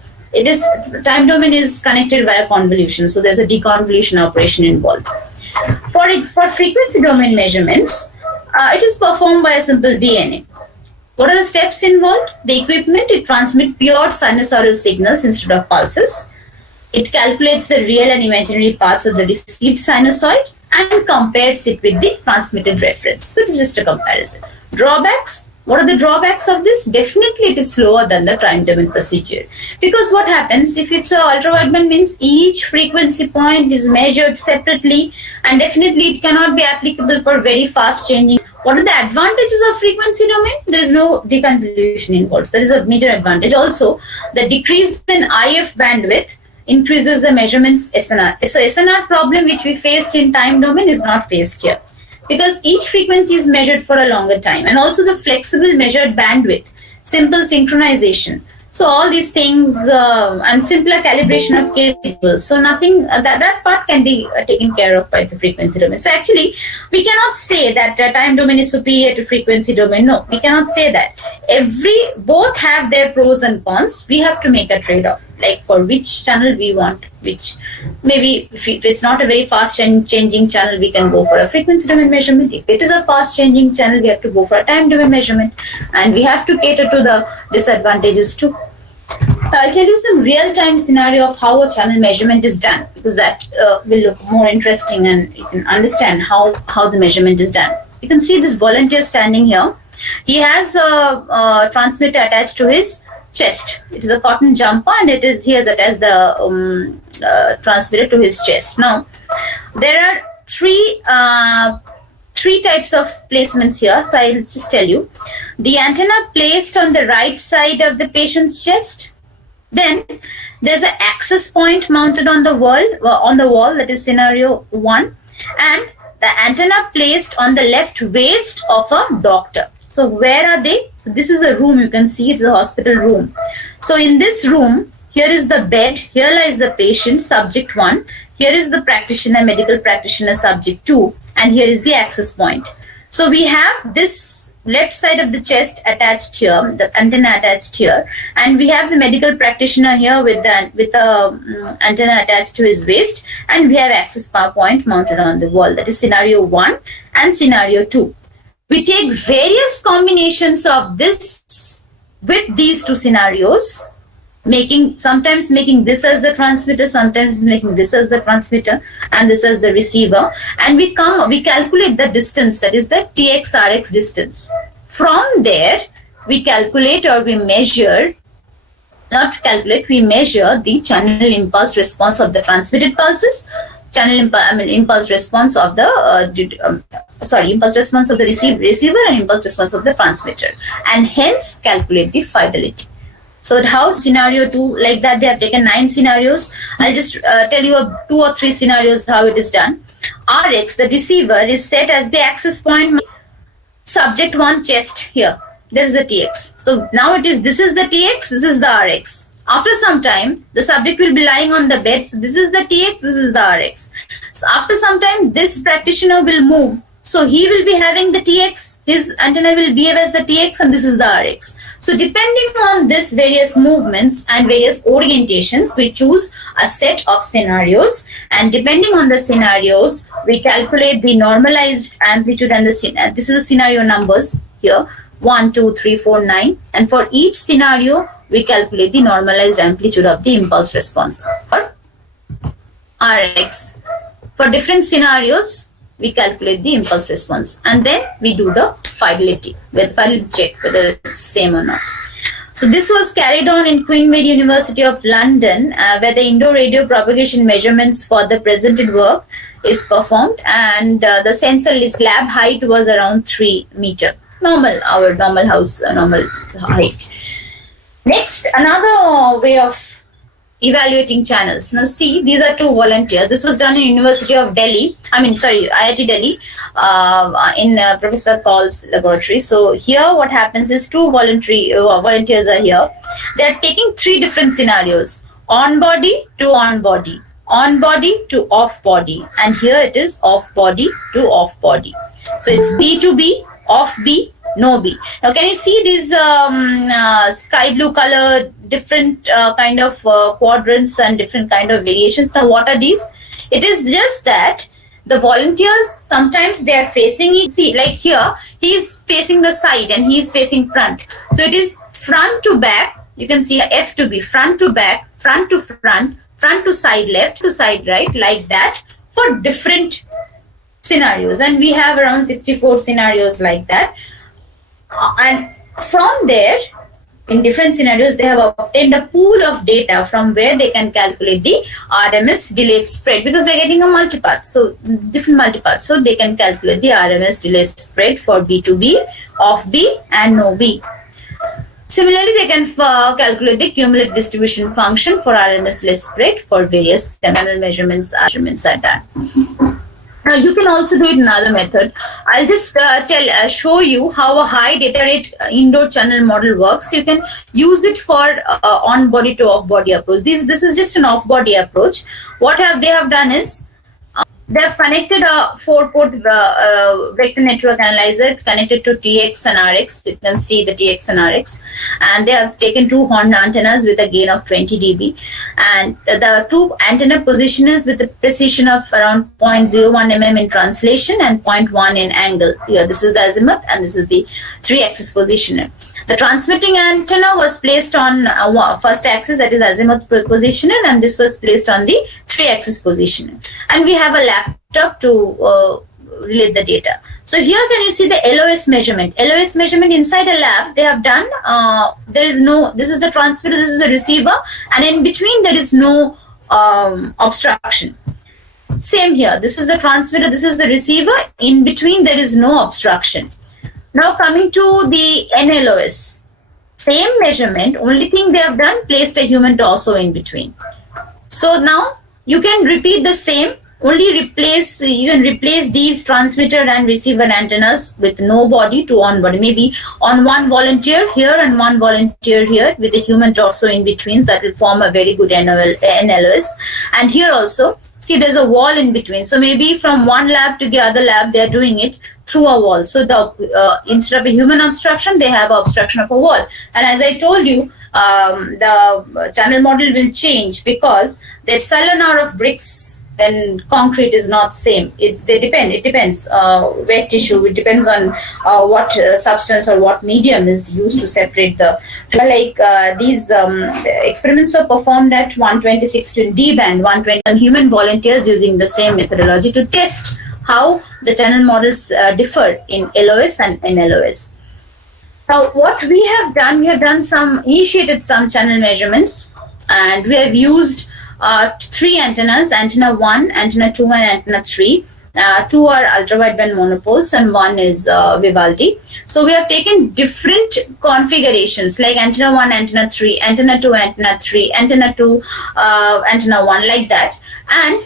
Time domain is connected via convolution, so there's a deconvolution operation involved. For frequency domain measurements, it is performed by a simple VNA. What are the steps involved? The equipment, it transmits pure sinusoidal signals instead of pulses. It calculates the real and imaginary parts of the received sinusoid and compares it with the transmitted reference. So it is just a comparison. Drawbacks. What are the drawbacks of this? Definitely it is slower than the time domain procedure. Because what happens if it's a ultra-wideband means each frequency point is measured separately, and definitely it cannot be applicable for very fast changing. What are the advantages of frequency domain? There is no deconvolution involved. That is a major advantage. Also, the decrease in IF bandwidth increases the measurements SNR. So SNR problem which we faced in time domain is not faced here, because each frequency is measured for a longer time, and also the flexible measured bandwidth, simple synchronization. So all these things and simpler calibration of cables. So nothing that part can be taken care of by the frequency domain. So actually, we cannot say that time domain is superior to frequency domain. No, we cannot say that. Both have their pros and cons. We have to make a trade-off, like for which channel we want which. Maybe if it's not a very fast changing channel, we can go for a frequency domain measurement. If it is a fast changing channel, we have to go for a time domain measurement, and we have to cater to the disadvantages too. I'll tell you some real-time scenario of how a channel measurement is done, because that will look more interesting and you can understand how the measurement is done. You can see this volunteer standing here. He has a transmitter attached to his chest. It is a cotton jumper, and it is he has attached the transmitter to his chest. Now, there are three types of placements here. So I'll just tell you. The antenna placed on the right side of the patient's chest. Then there's an access point mounted on the wall. That is scenario 1, and the antenna placed on the left waist of a doctor. So where are they? So this is a room. You can see it's a hospital room. So in this room, here is the bed. Here lies the patient, subject 1. Here is the practitioner, medical practitioner, subject 2. And here is the access point. So we have this left side of the chest attached here, the antenna attached here, and we have the medical practitioner here with the antenna attached to his waist, and we have access power point mounted on the wall. That is scenario 1 and scenario 2. We take various combinations of this with these two scenarios, sometimes making this as the transmitter, sometimes making this as the transmitter and this as the receiver, and we calculate the distance, that is the TX-RX distance. From there, we calculate or we measure, we measure the channel impulse response of the transmitted pulses, impulse response of the impulse response of the receiver and impulse response of the transmitter, and hence calculate the fidelity. So how scenario 2, like that they have taken 9 scenarios. I'll just tell you 2 or 3 scenarios how it is done. RX, the receiver, is set as the access point. Subject 1 chest here. There is a TX. So now this is the TX, this is the RX. After some time, the subject will be lying on the bed. So this is the TX, this is the RX. So after some time, this practitioner will move. So he will be having the TX, his antenna will behave as the TX, and this is the RX. So depending on this various movements and various orientations, we choose a set of scenarios, and depending on the scenarios, we calculate the normalized amplitude and this is the scenario numbers here, 1, 2, 3, 4, 9, and for each scenario, we calculate the normalized amplitude of the impulse response for RX. For different scenarios, we calculate the impulse response, and then we do the fidelity, check whether it's same or not. So this was carried on in Queen Mary University of London, where the indoor radio propagation measurements for the presented work is performed, and the sensor lab height was around 3 meter. Our normal house, normal height. Next, another way of evaluating channels. Now see, these are 2 volunteers. This was done in University of Delhi. IIT Delhi, in Professor Kaul's laboratory. So here what happens is 2 volunteers are here. They are taking 3 different scenarios. On body to on body. On body to off body. And here it is off body to off body. So it's B to B, off B, no B. Now can you see these sky blue color, different kind of quadrants and different kind of variations? Now what are these? It is just that the volunteers, sometimes they are facing, see like here, he is facing the side and he is facing front. So it is front to back, you can see F to B, front to back, front to front, front to side left, to side right, like that for different scenarios. And we have around 64 scenarios like that. And from there, in different scenarios, they have obtained a pool of data from where they can calculate the RMS delay spread, because they're getting a multipath, so different multipaths. So they can calculate the RMS delay spread for B to B, off B, and no B. Similarly, they can calculate the cumulative distribution function for RMS delay spread for various channel measurements are done. Now you can also do it in another method. I'll just show you how a high data rate indoor channel model works. You can use it for on body to off body approach. This is just an off body approach. What they have done is they have connected a 4-port vector network analyzer connected to TX and RX. You can see the TX and RX, and they have taken 2 horn antennas with a gain of 20 dB, and the 2 antenna positioners with a precision of around 0.01 mm in translation and 0.1 in angle. Here, this is the azimuth, and this is the 3-axis positioner. The transmitting antenna was placed on first axis, that is azimuth positioner, and this was placed on the 3-axis positioner. And we have a laptop to relate the data. So here can you see the LOS measurement? LOS measurement inside a lab, they have done, this is the transmitter, this is the receiver, and in between there is no obstruction. Same here, this is the transmitter, this is the receiver, in between there is no obstruction. Now coming to the NLOS, same measurement, only thing they have done, placed a human torso in between. So now you can repeat the same, you can replace these transmitter and receiver antennas with no body to on body, maybe on one volunteer here and one volunteer here with a human torso in between. That will form a very good NLOS. And here also, see, there's a wall in between. So maybe from one lab to the other lab, they are doing it through a wall. So the instead of a human obstruction, they have an obstruction of a wall. And as I told you, the channel model will change because the epsilon R of bricks and concrete is not same. It depends. Wet tissue, it depends on what substance or what medium is used to separate the. These experiments were performed at 126 to D band, 120 on human volunteers using the same methodology to test how the channel models differ in LOS and NLOS. Now, what we have done initiated some channel measurements, and we have used 3 antennas, antenna 1, antenna 2, and antenna 3. 2 are ultra-wideband monopoles and 1 is Vivaldi. So we have taken different configurations like antenna 1, antenna 3, antenna 2, antenna 3, antenna 2, antenna 1, like that. And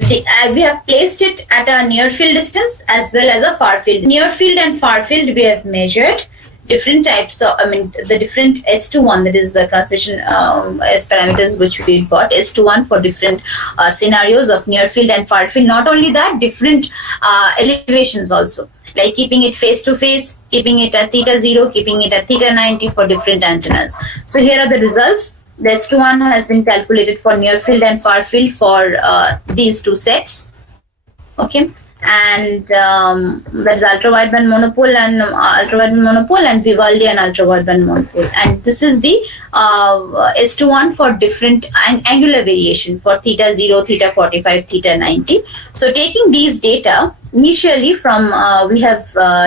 we have placed it at a near field distance as well as a far field. Near field and far field we have measured different types of, the different S21, that is the transmission S parameters which we got, S21 for different scenarios of near field and far field. Not only that, different elevations also, like keeping it face to face, keeping it at theta 0, keeping it at theta 90 for different antennas. So here are the results. The S21 has been calculated for near field and far field for these 2 sets. Okay. And that is ultra-wideband monopole and Vivaldi and ultra-wideband monopole. And this is the S21 for different angular variation for theta 0, theta 45, theta 90. So taking these data, initially from we have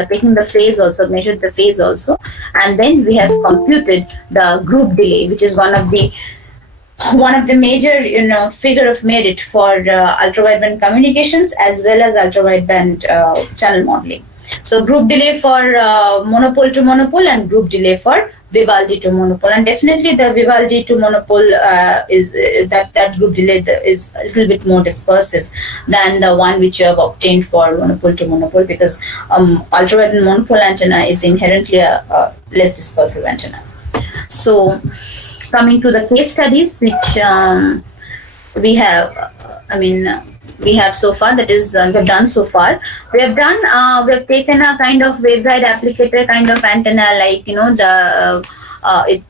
taken the phase also, measured the phase also, and then we have computed the group delay, which is one of the major figure of merit for ultra-wideband communications as well as ultra-wideband channel modeling. So group delay for monopole to monopole and group delay for Vivaldi to monopole. And definitely the Vivaldi to monopole is that group delay is a little bit more dispersive than the one which you have obtained for monopole to monopole, because ultra-wideband monopole antenna is inherently a less dispersive antenna. So coming to the case studies which we have so far, that is we have done so far. We have taken a kind of waveguide applicator kind of antenna, like the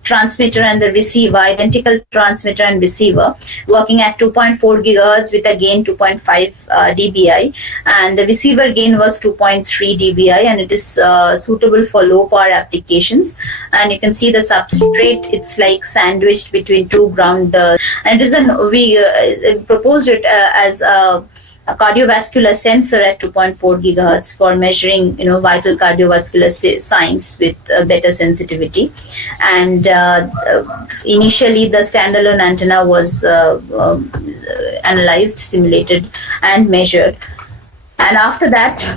transmitter and the receiver, identical transmitter and receiver, working at 2.4 gigahertz with a gain 2.5 dBi, and the receiver gain was 2.3 dBi, and it is suitable for low power applications. And you can see the substrate, it's like sandwiched between 2 ground, and it is we proposed it as a cardiovascular sensor at 2.4 gigahertz for measuring, vital cardiovascular signs with better sensitivity. And initially, the standalone antenna was analyzed, simulated, and measured. And after that,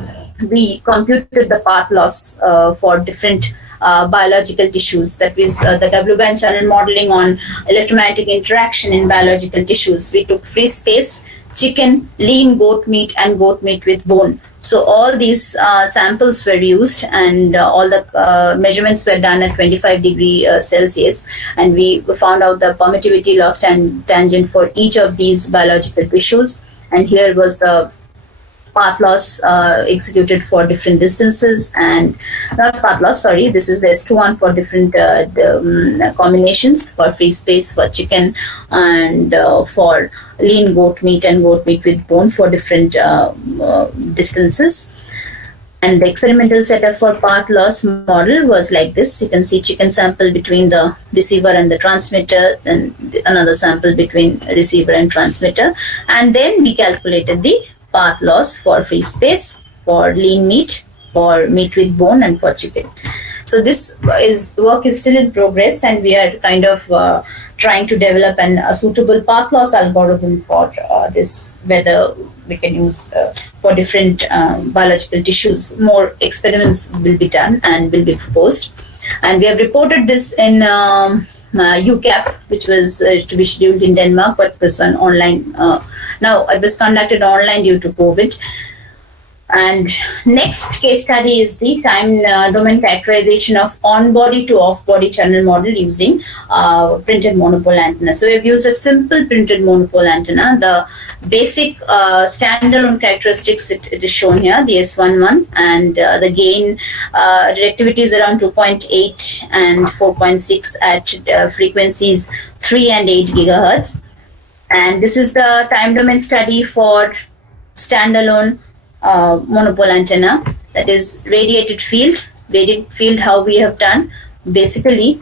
we computed the path loss for different biological tissues. That is the W-band channel modeling on electromagnetic interaction in biological tissues. We took free space, chicken, lean goat meat, and goat meat with bone. So all these samples were used, and all the measurements were done at 25 degrees Celsius, and we found out the permittivity loss and tangent for each of these biological tissues. And here was the path loss executed for different distances, and not path loss, sorry, this is the S21 for different combinations, for free space, for chicken, and for lean goat meat and goat meat with bone for different distances. And the experimental setup for path loss model was like this. You can see chicken sample between the receiver and the transmitter, and another sample between receiver and transmitter. And then we calculated the path loss, for free space, for lean meat, for meat with bone, and for chicken. So this work is still in progress, and we are kind of trying to develop a suitable path loss algorithm for this, whether we can use for different biological tissues. More experiments will be done and will be proposed. And we have reported this in UCAP, which was to be scheduled in Denmark, but was an online. Now it was conducted online due to COVID. And next case study is the time domain characterization of on-body to off-body channel model using printed monopole antenna. So we've used a simple printed monopole antenna. The basic standalone characteristics, it is shown here, the S11, and the gain directivity is around 2.8 and 4.6 at frequencies 3 and 8 gigahertz. And this is the time domain study for standalone monopole antenna, that is radiated field. How we have done, basically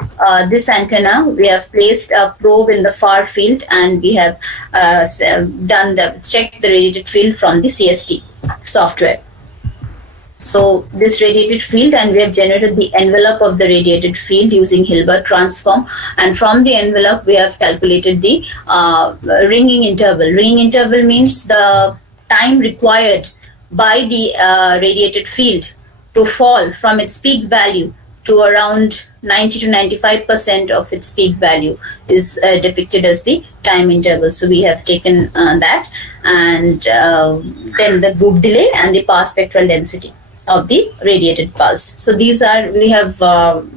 this antenna, we have placed a probe in the far field, and we have checked the radiated field from the CST software. So this radiated field, and we have generated the envelope of the radiated field using Hilbert transform, and from the envelope we have calculated the ringing interval. Ringing interval means the time required by the radiated field to fall from its peak value to around 90 to 95% of its peak value is depicted as the time interval. So we have taken that, and then the group delay and the power spectral density of the radiated pulse. So these are, we have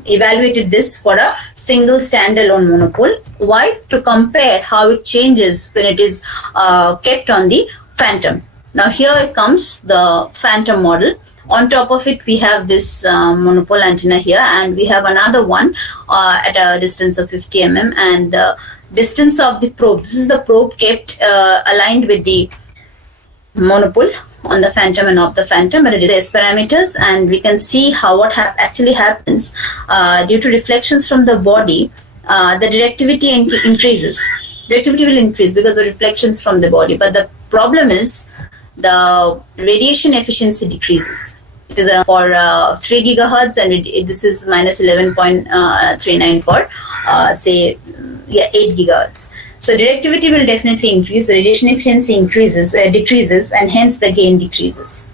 evaluated this for a single standalone monopole. Why? To compare how it changes when it is kept on the phantom. Now here comes the phantom model. On top of it, we have this monopole antenna here, and we have another one at a distance of 50 mm, and the distance of the probe. This is the probe kept aligned with the monopole on the phantom and off the phantom, but it is S parameters, and we can see how what actually happens due to reflections from the body. The directivity increases. Directivity will increase because of the reflections from the body, but the problem is the radiation efficiency decreases. It is around for 3 gigahertz, and this is minus 11.39 for say 8 gigahertz. So directivity will definitely increase, the radiation efficiency decreases, and hence the gain decreases.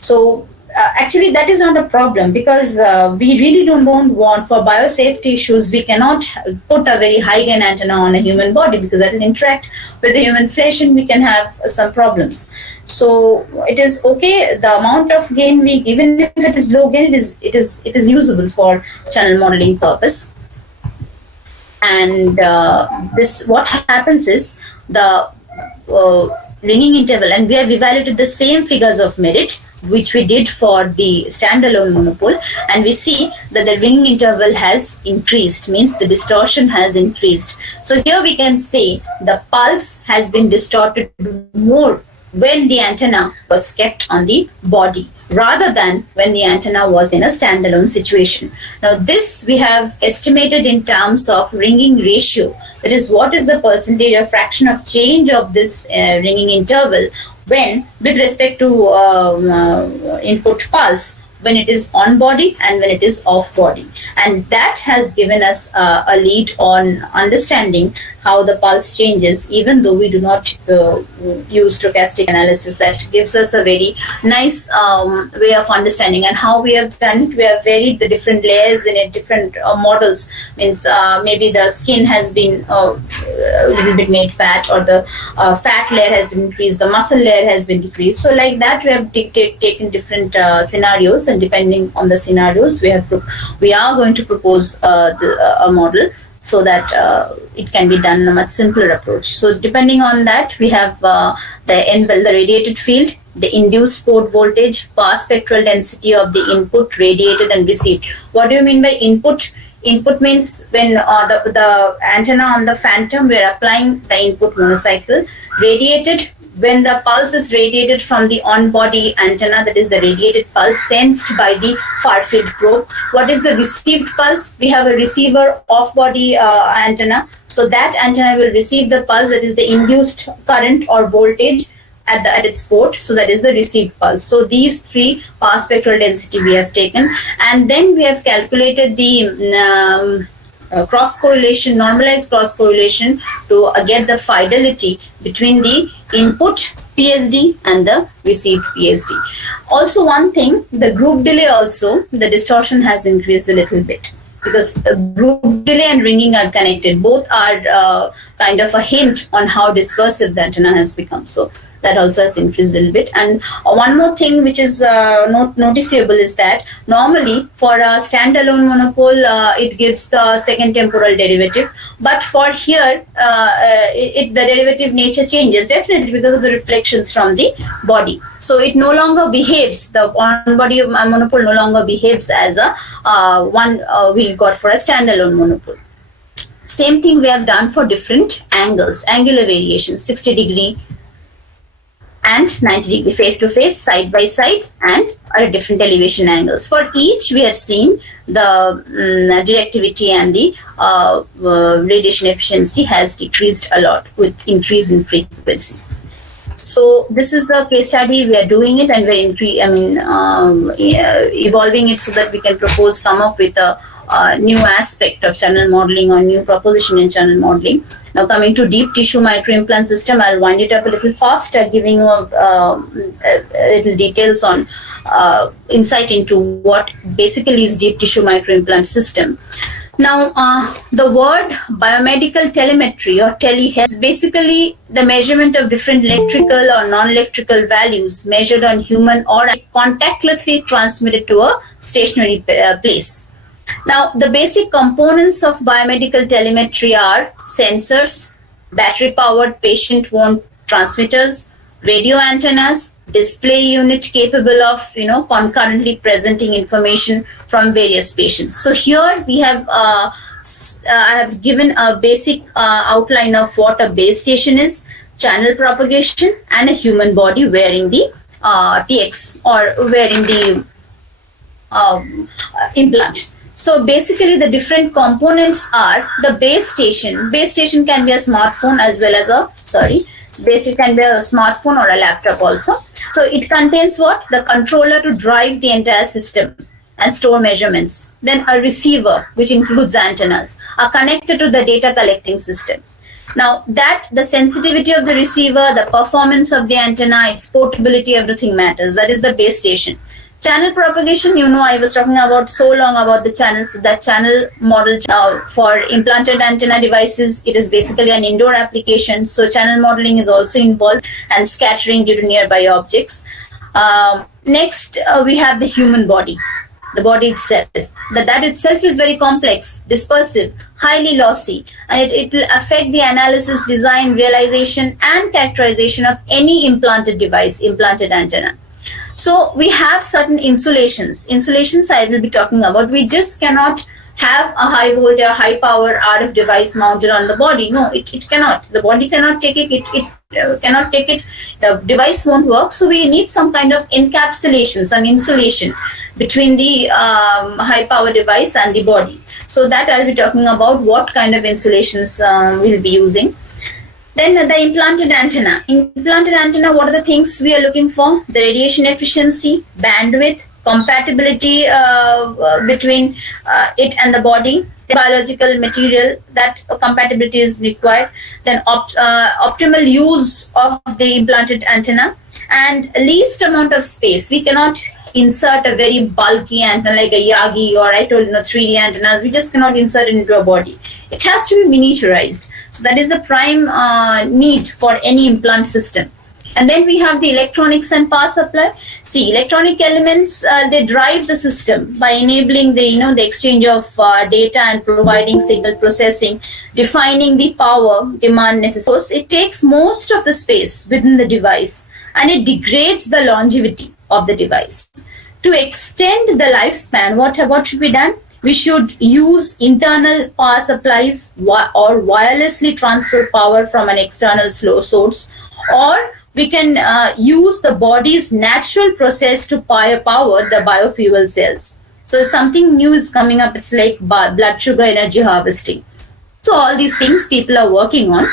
So actually that is not a problem, because we really don't want, for biosafety issues, we cannot put a very high gain antenna on a human body, because that will interact with the human flesh and we can have some problems. So it is okay, the amount of gain we, even if it is low gain, it is usable for channel modeling purpose. And this, what happens is the ringing interval, and we have evaluated the same figures of merit which we did for the standalone monopole, and we see that the ringing interval has increased, means the distortion has increased. So here we can say the pulse has been distorted more when the antenna was kept on the body, rather than when the antenna was in a standalone situation. Now this we have estimated in terms of ringing ratio. That is, what is the percentage or fraction of change of this ringing interval when, with respect to input pulse, when it is on body and when it is off body. And that has given us a lead on understanding how the pulse changes, even though we do not use stochastic analysis. That gives us a very nice way of understanding. And how we have done it, we have varied the different layers in it, different models. Means maybe the skin has been a little bit made fat, or the fat layer has been increased, the muscle layer has been decreased. So like that, we have taken different scenarios, and depending on the scenarios, we are going to propose a model, so that it can be done in a much simpler approach. So depending on that, we have the radiated field, the induced port voltage, power spectral density of the input, radiated and received. What do you mean by input? Input means when the antenna on the phantom, we are applying the input monocycle. Radiated, when the pulse is radiated from the on-body antenna, that is the radiated pulse sensed by the far-field probe. What is the received pulse? We have a receiver off-body antenna. So that antenna will receive the pulse, that is the induced current or voltage at its port, so that is the received pulse. So these three power spectral density we have taken, and then we have calculated the cross correlation, normalized cross correlation to get the fidelity between the input PSD and the received PSD. Also, one thing, the group delay also, the distortion has increased a little bit, because group delay and ringing are connected. Both are kind of a hint on how dispersive the antenna has become. So that also has increased a little bit. And one more thing which is noticeable is that normally for a standalone monopole, it gives the second temporal derivative. But for here, the derivative nature changes, definitely because of the reflections from the body. So it no longer behaves, the on-body monopole no longer behaves as a one we got for a standalone monopole. Same thing we have done for different angles, angular variations, 60 degree and 90 degree, face to face, side by side, and at different elevation angles. For each, we have seen the directivity and the radiation efficiency has decreased a lot with increase in frequency. So this is the case study. We are doing it, and we're evolving it so that we can come up with a new aspect of channel modeling or new proposition in channel modeling. Now coming to deep tissue microimplant system, I'll wind it up a little faster, giving you little details on insight into what basically is deep tissue microimplant system. Now, the word biomedical telemetry or telehealth is basically the measurement of different electrical or non-electrical values measured on human or contactlessly transmitted to a stationary place. Now, the basic components of biomedical telemetry are sensors, battery-powered patient-worn transmitters, radio antennas, display unit capable of concurrently presenting information from various patients. So here we have I have given a basic outline of what a base station is, channel propagation, and a human body wearing the TX or wearing the implant. So basically the different components are the base station. Base station can be a smartphone as well as it can be a smartphone or a laptop also. So it contains what? The controller to drive the entire system and store measurements. Then a receiver, which includes antennas, are connected to the data collecting system. Now the sensitivity of the receiver, the performance of the antenna, its portability, everything matters. That is the base station. Channel propagation, I was talking about so long about the channels. That channel model for implanted antenna devices, it is basically an indoor application. So channel modeling is also involved, and scattering due to nearby objects. Next, we have the human body, the body itself. That itself is very complex, dispersive, highly lossy, and it will affect the analysis, design, realization, and characterization of any implanted device, implanted antenna. So we have certain insulations. Insulations I will be talking about. We just cannot have a high voltage or high power RF device mounted on the body. No, it cannot. The body cannot take it. It cannot take it. The device won't work. So we need some kind of encapsulation, some insulation between the high power device and the body. So that I'll be talking about what kind of insulations we'll be using. Then the implanted antenna. Implanted antenna, what are the things we are looking for? The radiation efficiency, bandwidth, compatibility between it and the body, the biological material, that compatibility is required. Then optimal use of the implanted antenna, and least amount of space. We cannot insert a very bulky antenna like a Yagi or 3D antennas. We just cannot insert it into a body. It has to be miniaturized. So that is the prime need for any implant system. And then we have the electronics and power supply. See, electronic elements, they drive the system by enabling the exchange of data and providing signal processing, defining the power demand necessary. So it takes most of the space within the device, and it degrades the longevity of the device. To extend the lifespan, what should be done? We should use internal power supplies or wirelessly transfer power from an external source, or we can use the body's natural process to power the biofuel cells. So something new is coming up. It's like blood sugar energy harvesting. So all these things people are working on.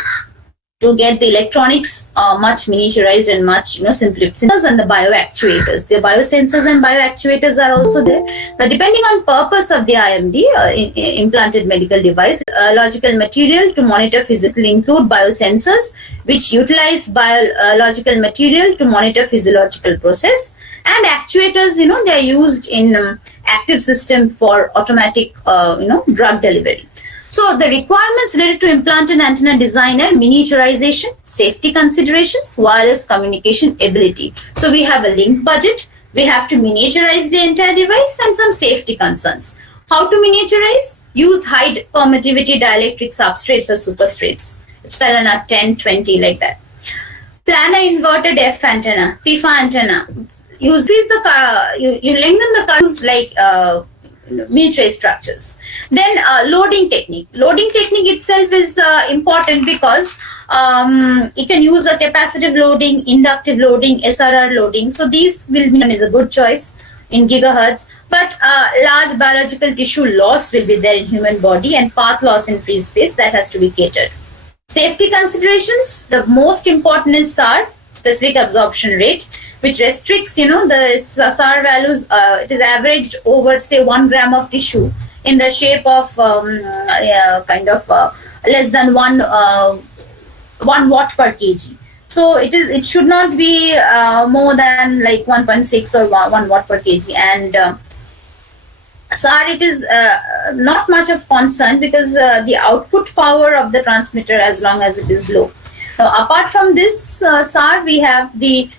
to get the electronics much miniaturized and much simpler. Sensors and the bioactuators. The biosensors and bioactuators are also there. Now, depending on purpose of the IMD, implanted medical device, biological material to monitor physical include biosensors, which utilize biological material to monitor physiological process, and actuators. They are used in active system for automatic drug delivery. So the requirements related to implanted antenna design are miniaturization, safety considerations, wireless communication ability. So we have a link budget, we have to miniaturize the entire device, and some safety concerns. How to miniaturize? Use high permittivity dielectric substrates or superstrates, epsilon are 10, 20 like that. Planar inverted F antenna, PFA antenna. You increase the you lengthen the curves like miniaturized structures. Then loading technique. Loading technique itself is important because you can use a capacitive loading, inductive loading, SRR loading. So these will be is a good choice in gigahertz. But large biological tissue loss will be there in human body, and path loss in free space that has to be catered. Safety considerations. The most important is SAR, specific absorption rate, which restricts, the SAR values. It is averaged over, say, 1 gram of tissue in the shape of less than 1 watt per kg. So it should not be more than like 1.6 or 1 watt per kg. And SAR, it is not much of concern because the output power of the transmitter, as long as it is low. Now, apart from this SAR, we have the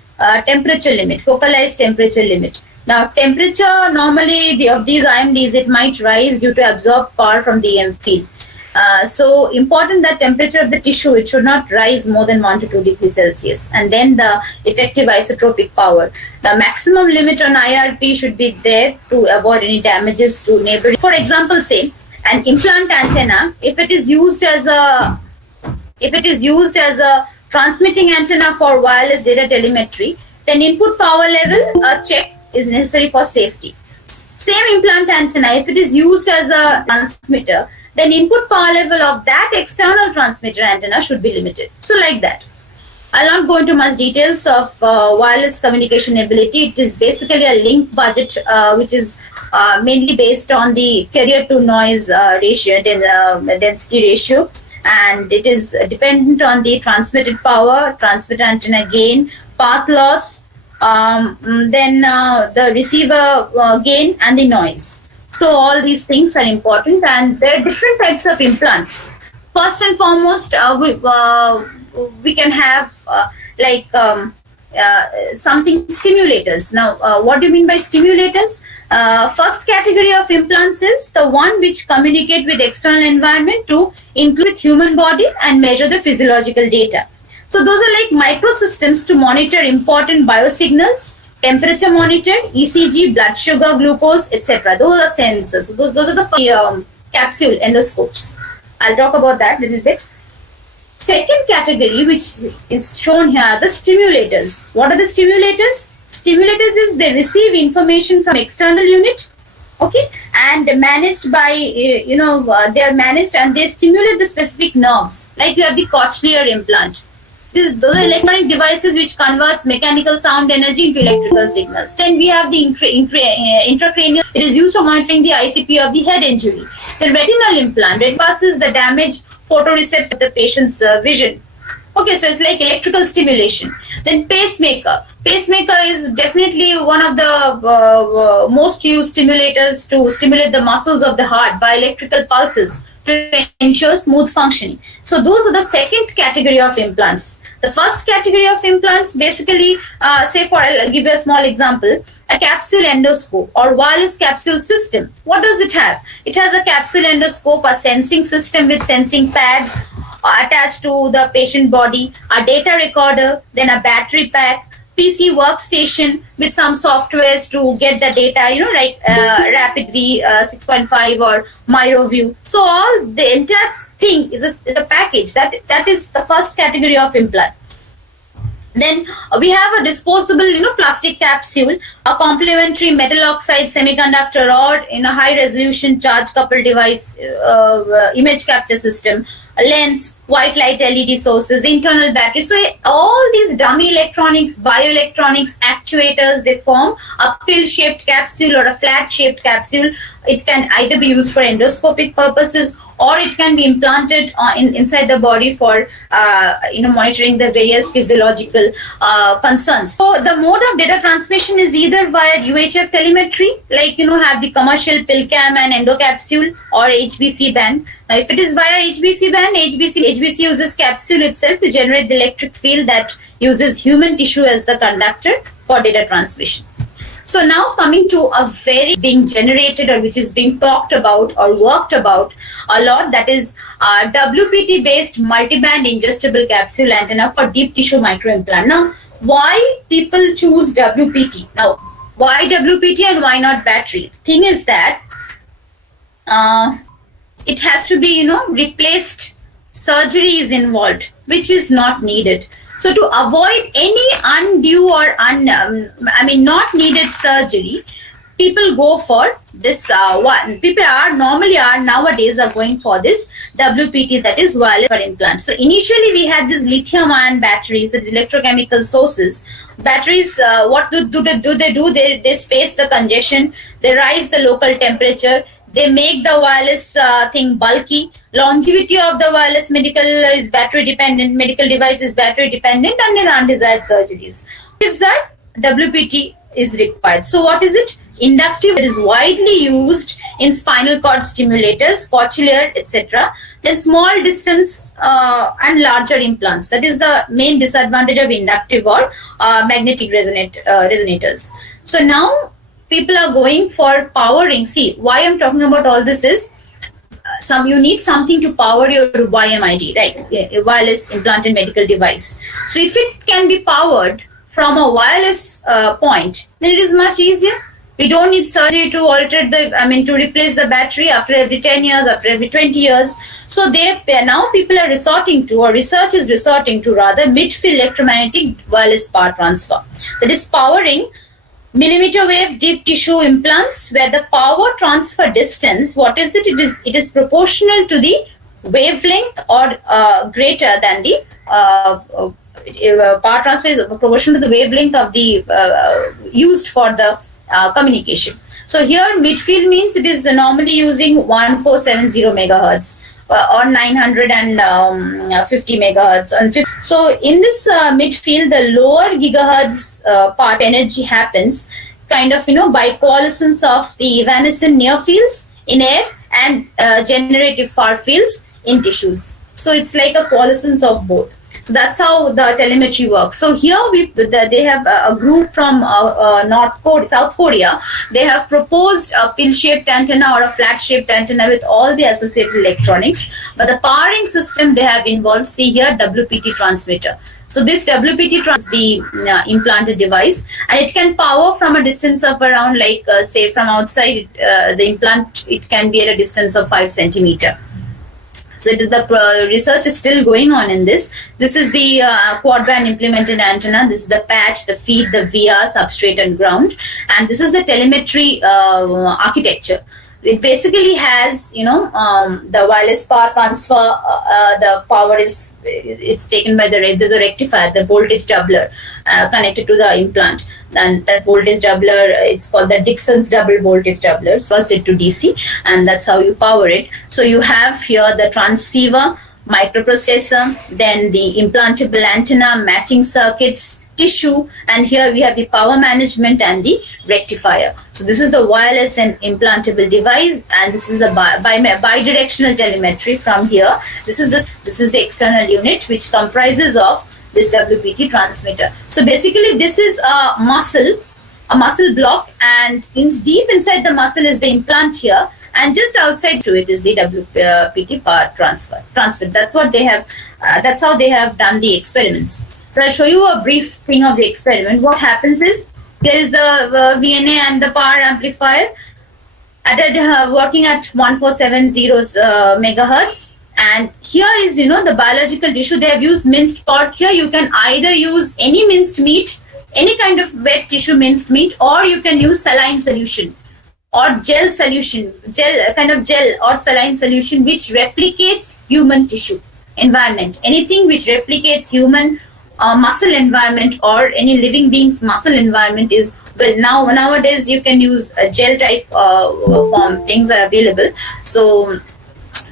temperature limit, focalized temperature limit. Now, temperature normally of these IMDs, it might rise due to absorbed power from the EM field. So important that temperature of the tissue, it should not rise more than 1 to 2 degrees Celsius. And then the effective isotropic power. The maximum limit on IRP should be there to avoid any damages to neighboring. For example, say an implant antenna, if it is used as a transmitting antenna for wireless data telemetry, then input power level check is necessary for safety. Same implant antenna, if it is used as a transmitter, then input power level of that external transmitter antenna should be limited. So like that. I'll not go into much details of wireless communication ability. It is basically a link budget, which is mainly based on the carrier to noise ratio, density ratio. And it is dependent on the transmitted power, transmitter antenna gain, path loss, then the receiver gain and the noise. So all these things are important, and there are different types of implants. First and foremost, we can have something stimulators. Now, what do you mean by stimulators? First category of implants is the one which communicate with external environment to include human body and measure the physiological data. So those are like microsystems to monitor important biosignals, temperature monitored, ECG, blood sugar, glucose, etc. Those are sensors. So those are the capsule endoscopes. I'll talk about that a little bit. Second category, which is shown here, the stimulators. What are the stimulators? Stimulators is they receive information from external unit, okay, and managed by, they are managed and they stimulate the specific nerves. Like you have the cochlear implant. Those are electronic devices which converts mechanical sound energy into electrical signals. Then we have the intracranial. It is used for monitoring the ICP of the head injury. The retinal implant, it passes the damaged photoreceptor of the patient's vision. Okay, so it's like electrical stimulation. Then pacemaker. Pacemaker is definitely one of the most used stimulators to stimulate the muscles of the heart by electrical pulses to ensure smooth functioning. So those are the second category of implants. The first category of implants, basically, I'll give you a small example, a capsule endoscope or wireless capsule system. What does it have? It has a capsule endoscope, a sensing system with sensing pads attached to the patient body, a data recorder, then a battery pack, PC workstation with some softwares to get the data, like RapidV 6.5 or MyroView. So all the entire thing is a package. That is the first category of implant. Then we have a disposable, plastic capsule, a complementary metal oxide semiconductor, or in a high resolution charge coupled device image capture system, lens, white light LED sources, internal battery. So all these dummy electronics, bioelectronics, actuators, they form a pill-shaped capsule or a flat-shaped capsule. It can either be used for endoscopic purposes, or it can be implanted inside the body for monitoring the various physiological concerns. So the mode of data transmission is either via UHF telemetry, like have the commercial pill cam and endocapsule, or HBC band. Now, if it is via HBC band, HBC uses capsule itself to generate the electric field that uses human tissue as the conductor for data transmission. So now coming to a very being generated, or which is being talked about or worked about a lot, that is WPT based multiband ingestible capsule antenna for deep tissue microimplant. Now, why people choose WPT? Now, why WPT and why not battery? Thing is that it has to be replaced. Surgery is involved, which is not needed. So to avoid any undue or not needed surgery, people go for this one. People nowadays are going for this WPT, that is wireless for implants. So initially we had these lithium-ion batteries, these electrochemical sources. Batteries, what do they do? They space the congestion, they rise the local temperature, they make the wireless thing bulky. Longevity of the wireless medical device is battery dependent, and then undesired surgeries. If that WPT is required. So what is it? Inductive is widely used in spinal cord stimulators, cochlear, etc. Then small distance and larger implants. That is the main disadvantage of inductive or magnetic resonators. So now people are going for powering. See, why I'm talking about all this is, you need something to power your YMID, right? A wireless implanted medical device. So if it can be powered from a wireless point, then it is much easier. We don't need surgery to to replace the battery after every 10 years, after every 20 years. So now people are resorting to, or research is resorting to rather, midfield electromagnetic wireless power transfer. That is powering millimeter wave deep tissue implants, where the power transfer distance, what is it? It is proportional to the wavelength, or greater than the power transfer is proportional to the wavelength of the used for the communication. So here midfield means it is normally using 1470 megahertz or 950 megahertz. So in this midfield, the lower gigahertz part energy happens by coalescence of the evanescent near fields in air and generative far fields in tissues. So it's like a coalescence of both. So that's how the telemetry works. So here they have a group from South Korea. They have proposed a pill-shaped antenna or a flat-shaped antenna with all the associated electronics. But the powering system they have involved, see here, WPT transmitter. So this WPT is the implanted device, and it can power from a distance of around, say from outside the implant, it can be at a distance of 5 centimeter. So the research is still going on in this. This is the quad band implemented antenna. This is the patch, the feed, the VR, substrate and ground. And this is the telemetry architecture. It basically has, the wireless power transfer, the power it's taken by there's a rectifier, the voltage doubler connected to the implant. And that voltage doubler, it's called the Dixon's double voltage doubler, switches it to DC, and that's how you power it. So you have here the transceiver, microprocessor, then the implantable antenna, matching circuits, tissue, and here we have the power management and the rectifier. So this is the wireless and implantable device, and this is the bidirectional telemetry from here. This is the external unit, which comprises of this WPT transmitter. So basically this is a muscle block, and deep inside the muscle is the implant here, and just outside to it is the WPT power transfer. That's what they have. That's how they have done the experiments. So I'll show you a brief thing of the experiment. What happens is, there is the VNA and the power amplifier working at 1470 megahertz. And here is, the biological tissue. They have used minced pork here. You can either use any minced meat, any kind of wet tissue minced meat, or you can use saline solution or gel or saline solution, which replicates human tissue. environment. Anything which replicates human muscle environment or any living being's muscle environment is, well, nowadays you can use gel type form things are available. So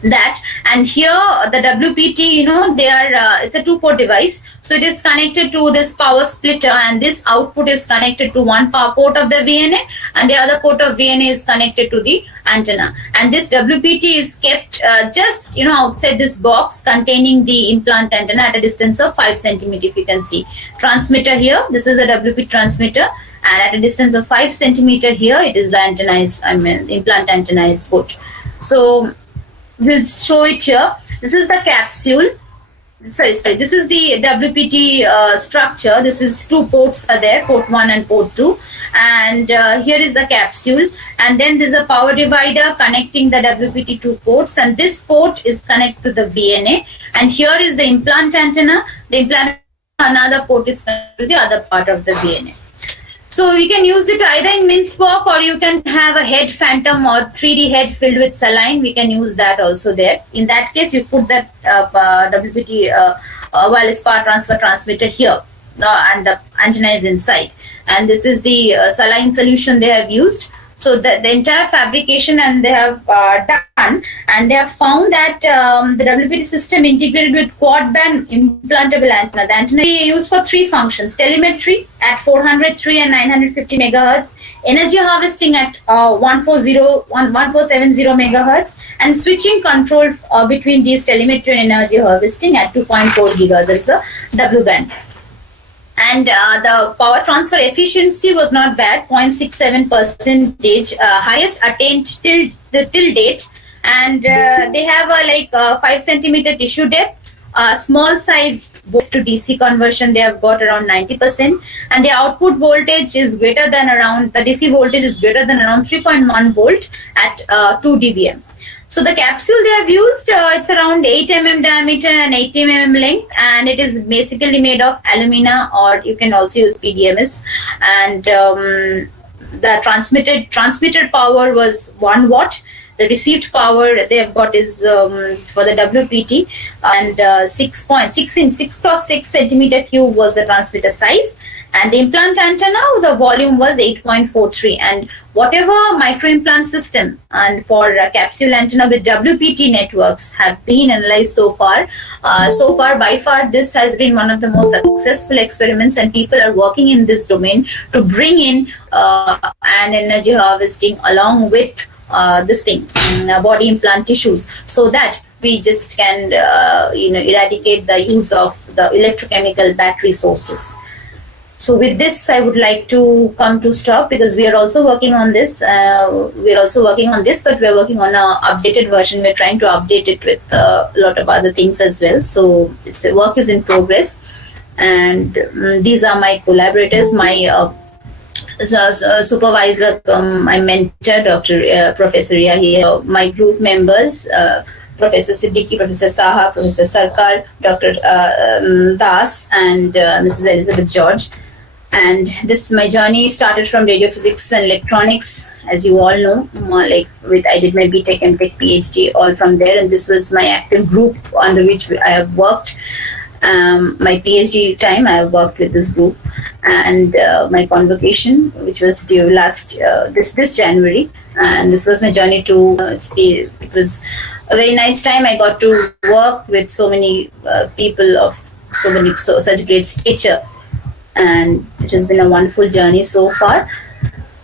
that, and here the WPT, they are it's a 2-port device, so it is connected to this power splitter, and this output is connected to one power port of the VNA, and the other port of VNA is connected to the antenna. And this WPT is kept just outside this box containing the implant antenna at a distance of 5 centimeter. If you can see transmitter here, this is a WPT transmitter, and at a distance of 5 centimeter here, it is the antenna is, implant antenna is put. So we'll show it here. This is the capsule. Sorry. This is the WPT structure. This is 2 ports are there, port 1 and port 2. And here is the capsule. And then there's a power divider connecting the WPT 2 ports. And this port is connected to the VNA. And here is the implant antenna. The implant another port is connected to the other part of the VNA. So you can use it either in minced pork, or you can have a head phantom or 3D head filled with saline. We can use that also there. In that case, you put that WPT wireless power transfer transmitter here, and the antenna is inside. And this is the saline solution they have used. So the entire fabrication, and they have done, and they have found that the WPT system integrated with quad band implantable antenna. The antenna is used for 3 functions: telemetry at 403 and 950 megahertz, energy harvesting at 1470 megahertz, and switching control between these telemetry and energy harvesting at 2.4 gigahertz. That's the W band. And the power transfer efficiency was not bad, 0.67%, highest attained till date. And they have a 5 centimeter tissue depth, small size both to DC conversion. They have got around 90%, and the output voltage is greater than around, the DC voltage is greater than around 3.1 volt at 2 dBm. So the capsule they have used, it's around 8 mm diameter and 80 mm length, and it is basically made of alumina, or you can also use PDMS. And the transmitted power was 1 watt. The received power they have got is for the WPT, and 6 cross 6 centimeter cube was the transmitter size. And the implant antenna, the volume was 8.43. And whatever microimplant system and for capsule antenna with WPT networks have been analyzed so far, by far, this has been one of the most successful experiments, and people are working in this domain to bring in an energy harvesting along with this thing, body implant tissues, so that we just can eradicate the use of the electrochemical battery sources. So with this, I would like to come to stop, because we are also working on this. But we are working on an updated version. We're trying to update it with a lot of other things as well. So work is in progress. And these are my collaborators, my supervisor, my mentor, Professor Ria here, my group members, Professor Siddiqui, Professor Saha, Professor Sarkar, Dr. Das, and Mrs. Elizabeth George. And my journey started from radio physics and electronics, as you all know. I did my BTech, MTech, PhD, all from there, and this was my active group under which I have worked. My PhD time, I have worked with this group, and my convocation, which was due last this January, and this was my journey to. It was a very nice time. I got to work with so many people of such great stature, and it has been a wonderful journey so far.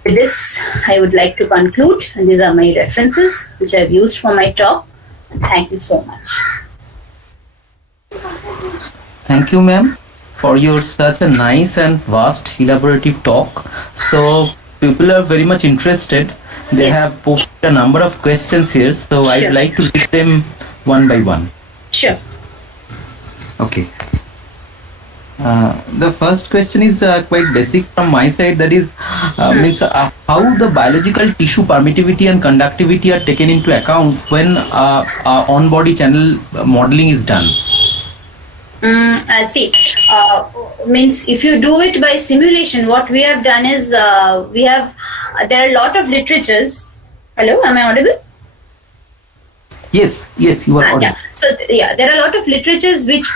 With this, I would like to conclude, and these are my references which I have used for my talk. Thank you so much. Thank you, ma'am, for your such a nice and vast elaborative talk. So people are very much interested. They have posted a number of questions here, so sure. I'd like to read them one by one. Sure. Okay. The first question is quite basic from my side. That is, means how the biological tissue permittivity and conductivity are taken into account when on-body channel modeling is done. Means if you do it by simulation, what we have done is there are a lot of literatures. Hello, am I audible? Yes, you are audible. So there are a lot of literatures which